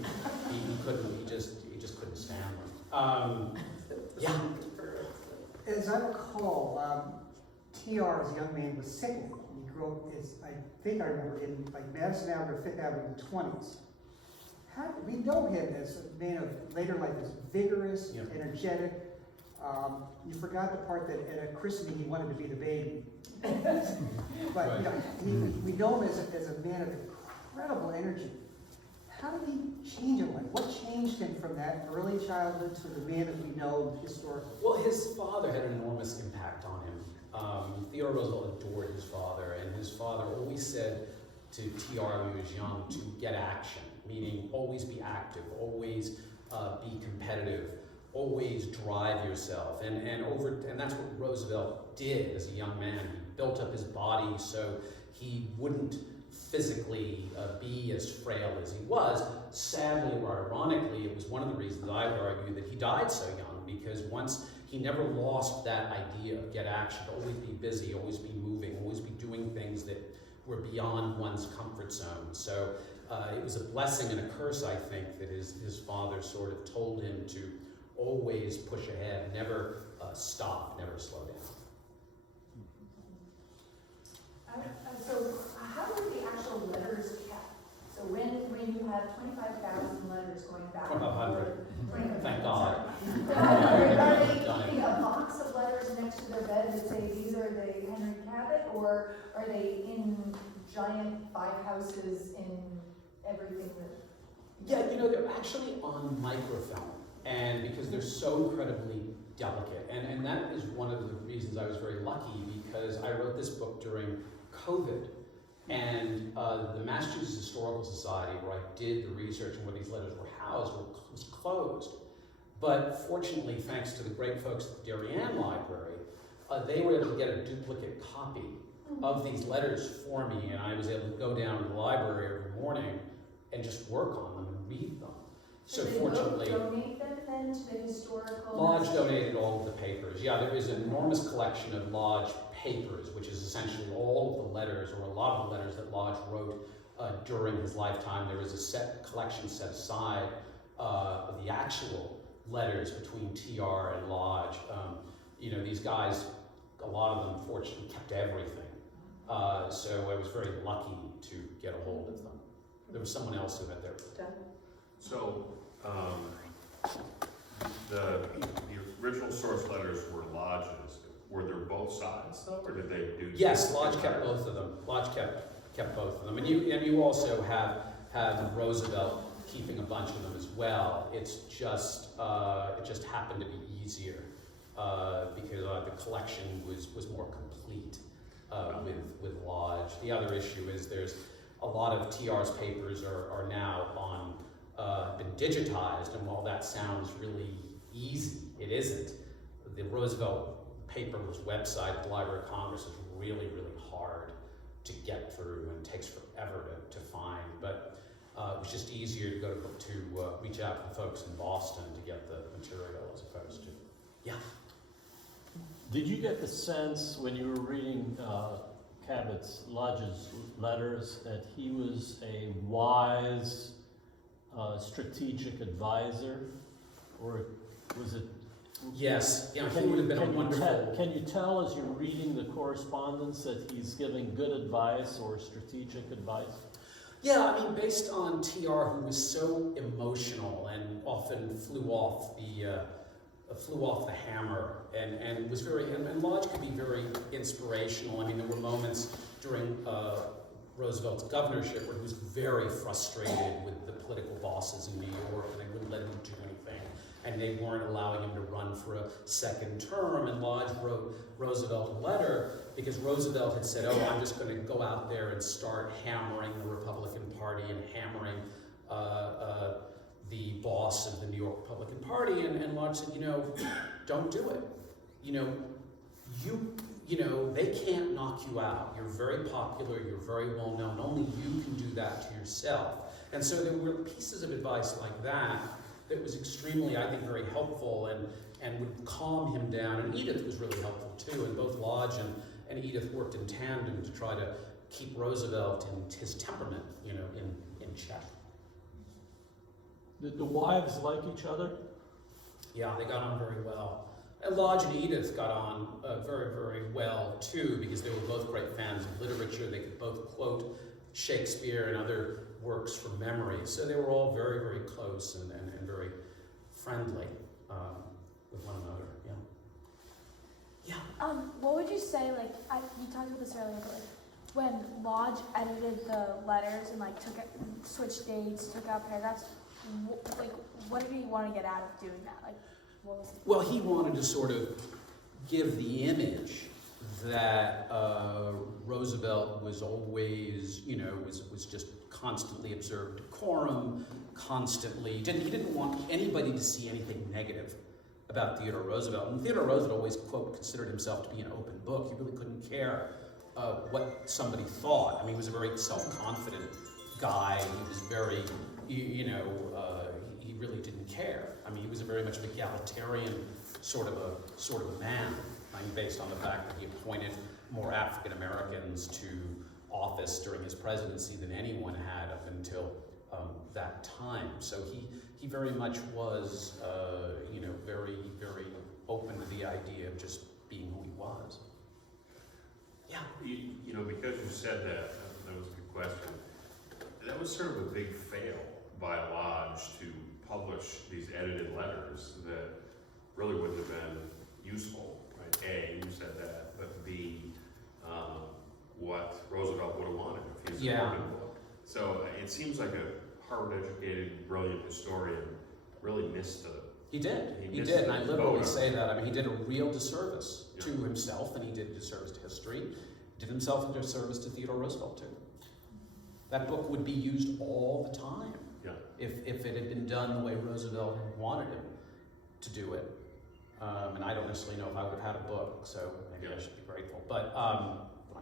he just couldn't stand them. Yeah. As I recall, TR as a young man was sickly. He grew up, I think I remember, in Madison Avenue or Fifth Avenue in the 20s. We know him as a man of later life as vigorous, energetic. You forgot the part that at a christening he wanted to be the baby. But Right. we know him as a man of incredible energy. How did he change in life? What changed him from that early childhood to the man that we know historically? Well, his father had an enormous impact on him. Theodore Roosevelt adored his father, and his father always said to TR when he was young to get action, meaning always be active, always be competitive, always drive yourself. And that's what Roosevelt did as a young man. He built up his body so he wouldn't physically be as frail as he was. Sadly or ironically, it was one of the reasons I would argue that he died so young, because once he never lost that idea of get action, to always be busy, always be moving, always be doing things that were beyond one's comfort zone. So it was a blessing and a curse, I think, that his father sort of told him to always push ahead, never stop, never slow down. So how were the actual letters kept? So when you had 25,000 letters going back and 2,500. forth, Thank God. Are they keeping a box of letters next to their bed that say these are the Henry Cabot, or are they in giant 5 houses in everything that? Yeah, they're actually on microfilm, and because they're so incredibly delicate, and that is one of the reasons I was very lucky, because I wrote this book during COVID, and the Massachusetts Historical Society, where I did the research and where these letters were housed, was closed. But fortunately, thanks to the great folks at the Darien Library, they were able to get a duplicate copy of these letters for me, and I was able to go down to the library every morning and just work on them and read them. So fortunately, donate them then to the historical? Lodge donated all of the papers. Yeah, there is an enormous collection of Lodge papers, which is essentially all of the letters, or a lot of the letters that Lodge wrote during his lifetime. There is a collection set aside of the actual letters between TR and Lodge. These guys, a lot of them fortunately kept everything. So I was very lucky to get a hold of them. There was someone else who had their... So, the original source letters were Lodge's. Were there both sides though, or did they do? Yes, Lodge kept both of them. Lodge kept both of them, and you also have Roosevelt keeping a bunch of them as well. It's just it just happened to be easier because the collection was more complete with Lodge. The other issue is there's a lot of TR's papers are now on been digitized, and while that sounds really easy, it isn't. The Roosevelt paperless website at the Library of Congress is really, really hard to get through and takes forever to find. But it was just easier to go to reach out to the folks in Boston to get the material as opposed to, yeah. Did you get the sense when you were reading Cabot's, Lodge's letters, that he was a wise, strategic advisor, or was it? Yes, yeah, he would have been a wonderful. Can you tell as you're reading the correspondence that he's giving good advice or strategic advice? Yeah, I mean, based on TR, who was so emotional and often flew off the hammer, and was very, and Lodge could be very inspirational. I mean, there were moments during Roosevelt's governorship where he was very frustrated with the political bosses in New York, and they wouldn't let him do anything, and they weren't allowing him to run for a second term. And Lodge wrote Roosevelt a letter because Roosevelt had said, "Oh, I'm just going to go out there and start hammering the Republican Party and hammering the boss of the New York Republican Party." And Lodge said, "Don't do it. They can't knock you out. You're very popular, you're very well known. Only you can do that to yourself." And so there were pieces of advice like that was extremely, I think, very helpful and would calm him down. And Edith was really helpful too, and both Lodge and Edith worked in tandem to try to keep Roosevelt and his temperament, in check. Did the wives like each other? Yeah, they got on very well. And Lodge and Edith got on very, very well too, because they were both great fans of literature. They could both quote Shakespeare and other works from memory. So they were all very, very close and very friendly with one another. Yeah. Yeah. What would you say, you talked about this earlier, but when Lodge edited the letters and switched dates, took out paragraphs, what did he want to get out of doing that? What was it? Well, he wanted to sort of give the image that Roosevelt was always, was just constantly observed decorum, constantly, he didn't want anybody to see anything negative about Theodore Roosevelt. And Theodore Roosevelt always, quote, considered himself to be an open book. He really couldn't care what somebody thought. I mean, he was a very self-confident guy. He was very, he really didn't care. I mean, he was a very much of an egalitarian sort of a man. I mean, based on the fact that he appointed more African Americans to office during his presidency than anyone had up until that time. So he very much was, very, very open to the idea of just being who he was. Yeah. Because you said that was a good question. That was sort of a big fail by Lodge to publish these edited letters that really wouldn't have been useful, right? A, you said that, but B, what Roosevelt would have wanted if he's a open book. So it seems like a Harvard-educated, brilliant historian really missed the... He did, and I literally say that. I mean, he did a real disservice to himself, and he did a disservice to history. Did himself a disservice to Theodore Roosevelt, too. That book would be used all the time if it had been done the way Roosevelt had wanted him to do it. And I don't necessarily know if I would have had a book, so maybe I should be grateful. But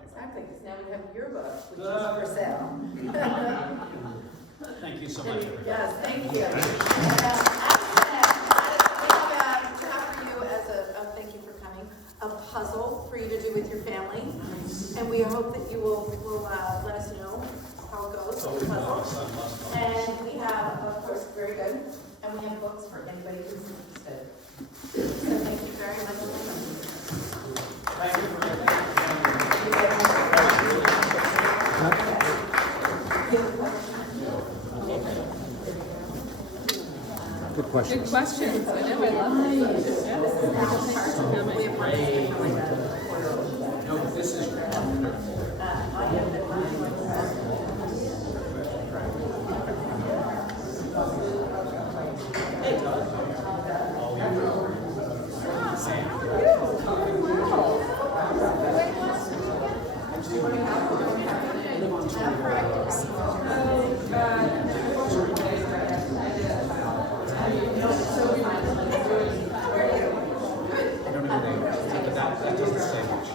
Exactly, because now we have your book, which is for sale. Thank you so much, everybody. Yes, thank you. We have for you as a thank you for coming, a puzzle for you to do with your family. And we hope that you will let us know how it goes with the puzzle. And we have, of course, very good, and we have books for anybody who's interested. So thank you very much. Thank you for Good question. Good questions. I know, I love it. Yeah. Thanks for coming. No, this is that doesn't say much.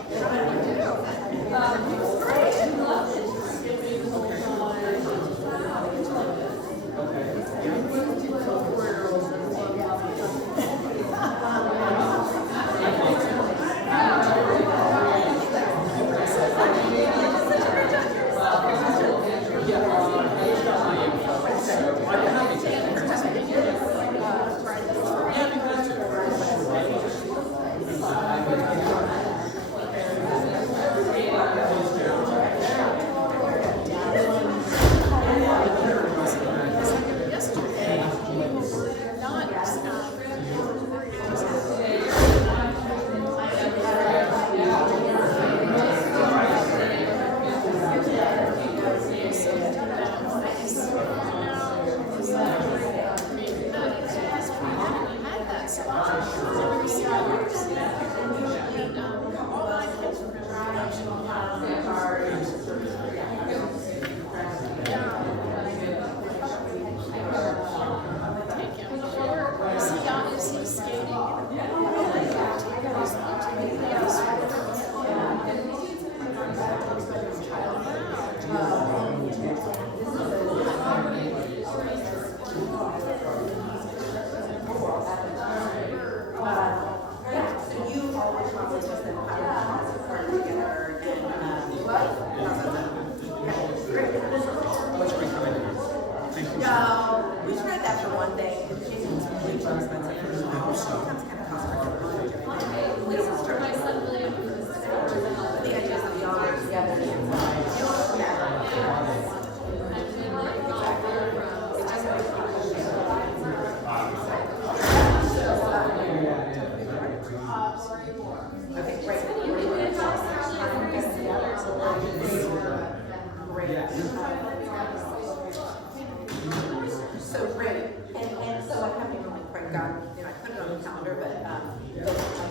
So great, and so I haven't really quite got, I put it on the calendar, but my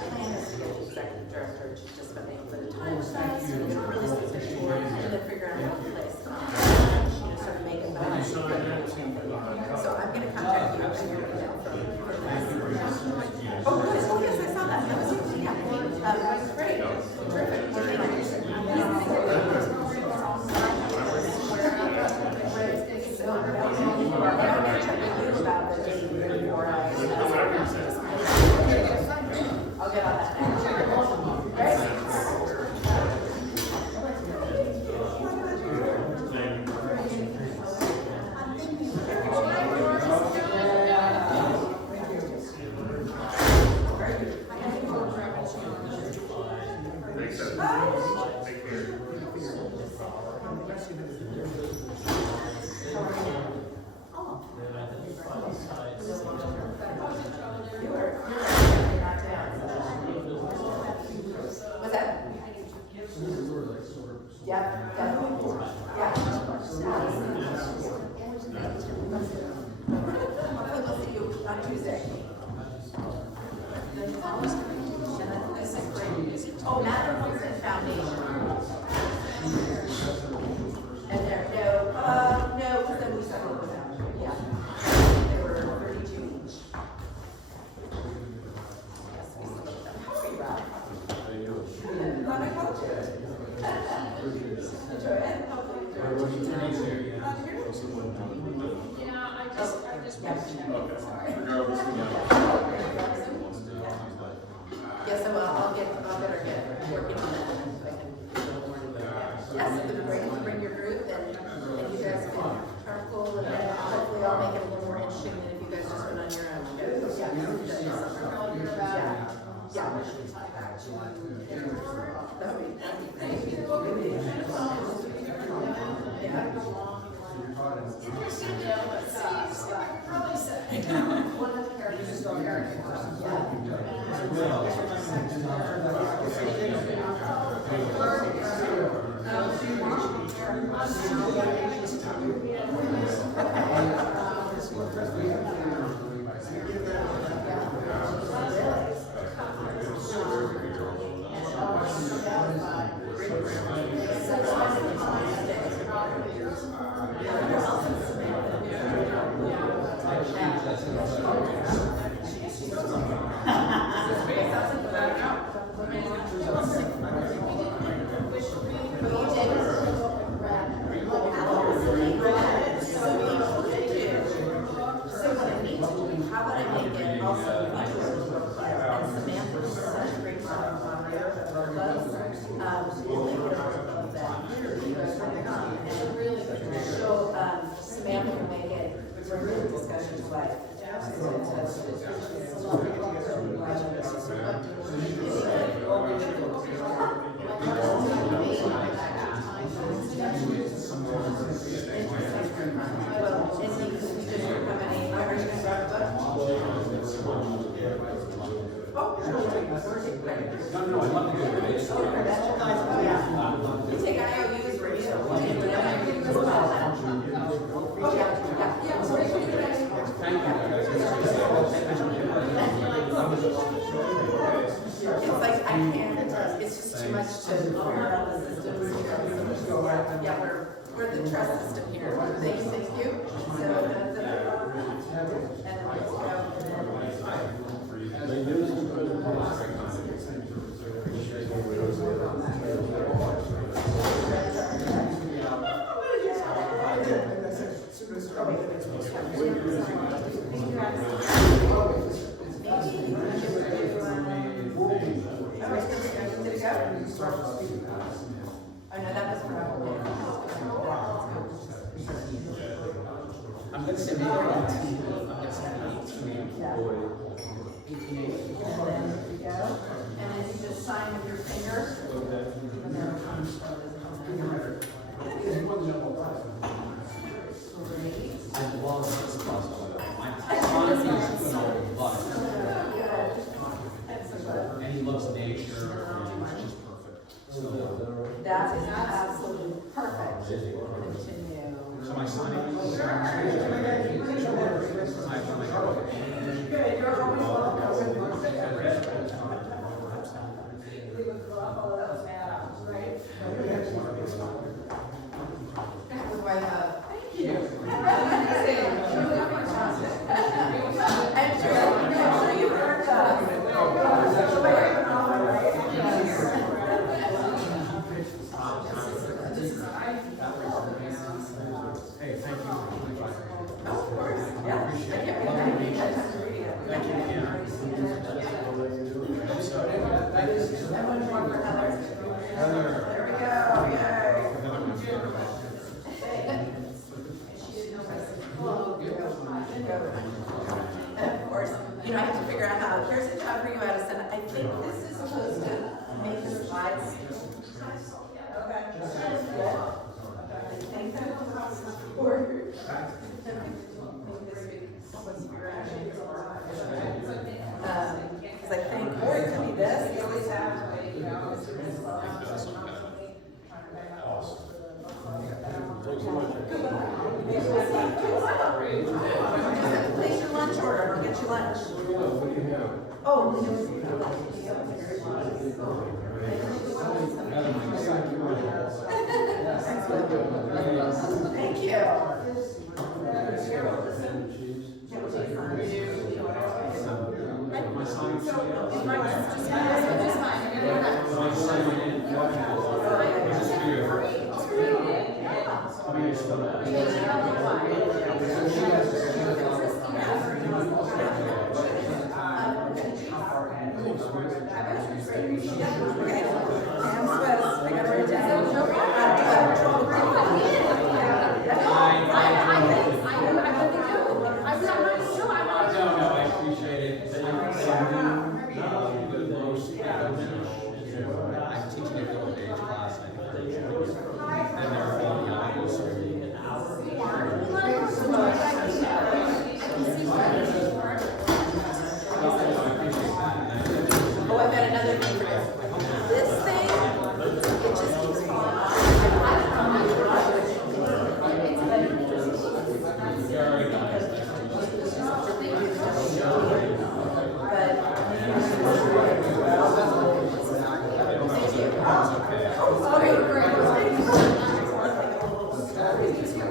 plan is to get the executive director to just spend a little bit of Oh, good. Oh, yes, I saw that. That was yeah. Great. Terrific. Well, thank you. So, I'm going to check with you about the date before I'll get on that now. Great. Thanks, take care. Was that? Yeah, definitely. Yeah. Hopefully we'll see you on Tuesday. Oh, Matter Homestead Foundation. And there, no, because then we settled with them, yeah. They were 32 each. Yes, we settled with them. How are you, Rob? Glad I called you. Enjoy it, hopefully. Yeah, I just Yes, so I'll better get working on that. So I can yes, it would be great to bring your group and you guys can carpool and then hopefully I'll make it a little more interesting than if you guys just went on your own. Yeah. That would be great. One of the characters is how about I make it also and Samantha is such a great moderator of our clubs. We'll make it above that. And really, so Samantha will make it really discussions like. You take IOUs for you. It's like I can't, it's just too much to figure out the systems. Yeah, we're the trust system here. Thank you. So that's it. And let's go. Oh no, that was for I'm going to say maybe 18. I'm going to say 18. And then you go. And then you just sign with your finger. As long as it's possible. My honestly is put all the butter. And he loves nature, and it's just perfect. So That is absolutely perfect. Continue. so my signing. Right? Just place your lunch order, we'll get you lunch. Oh. Thank you. I appreciate it. I'm teaching a middle age class, and they're all young, Oh, I've got another thing for you. This thing, it just keeps falling off.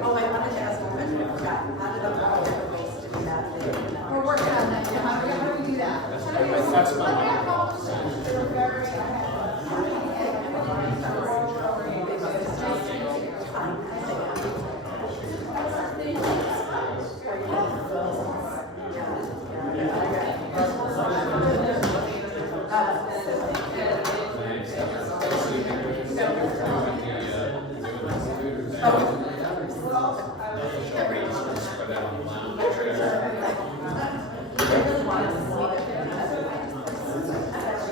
Oh, I wanted to ask a question, I forgot. How did the waste to do that thing? We're working on that, how do we do that? That's fine.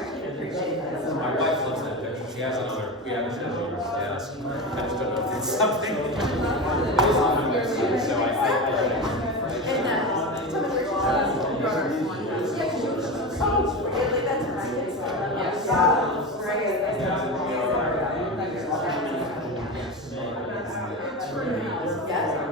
My wife loves that picture. She has another, we have it on her desk. I just don't know if it's something. It is on my website, so Yes.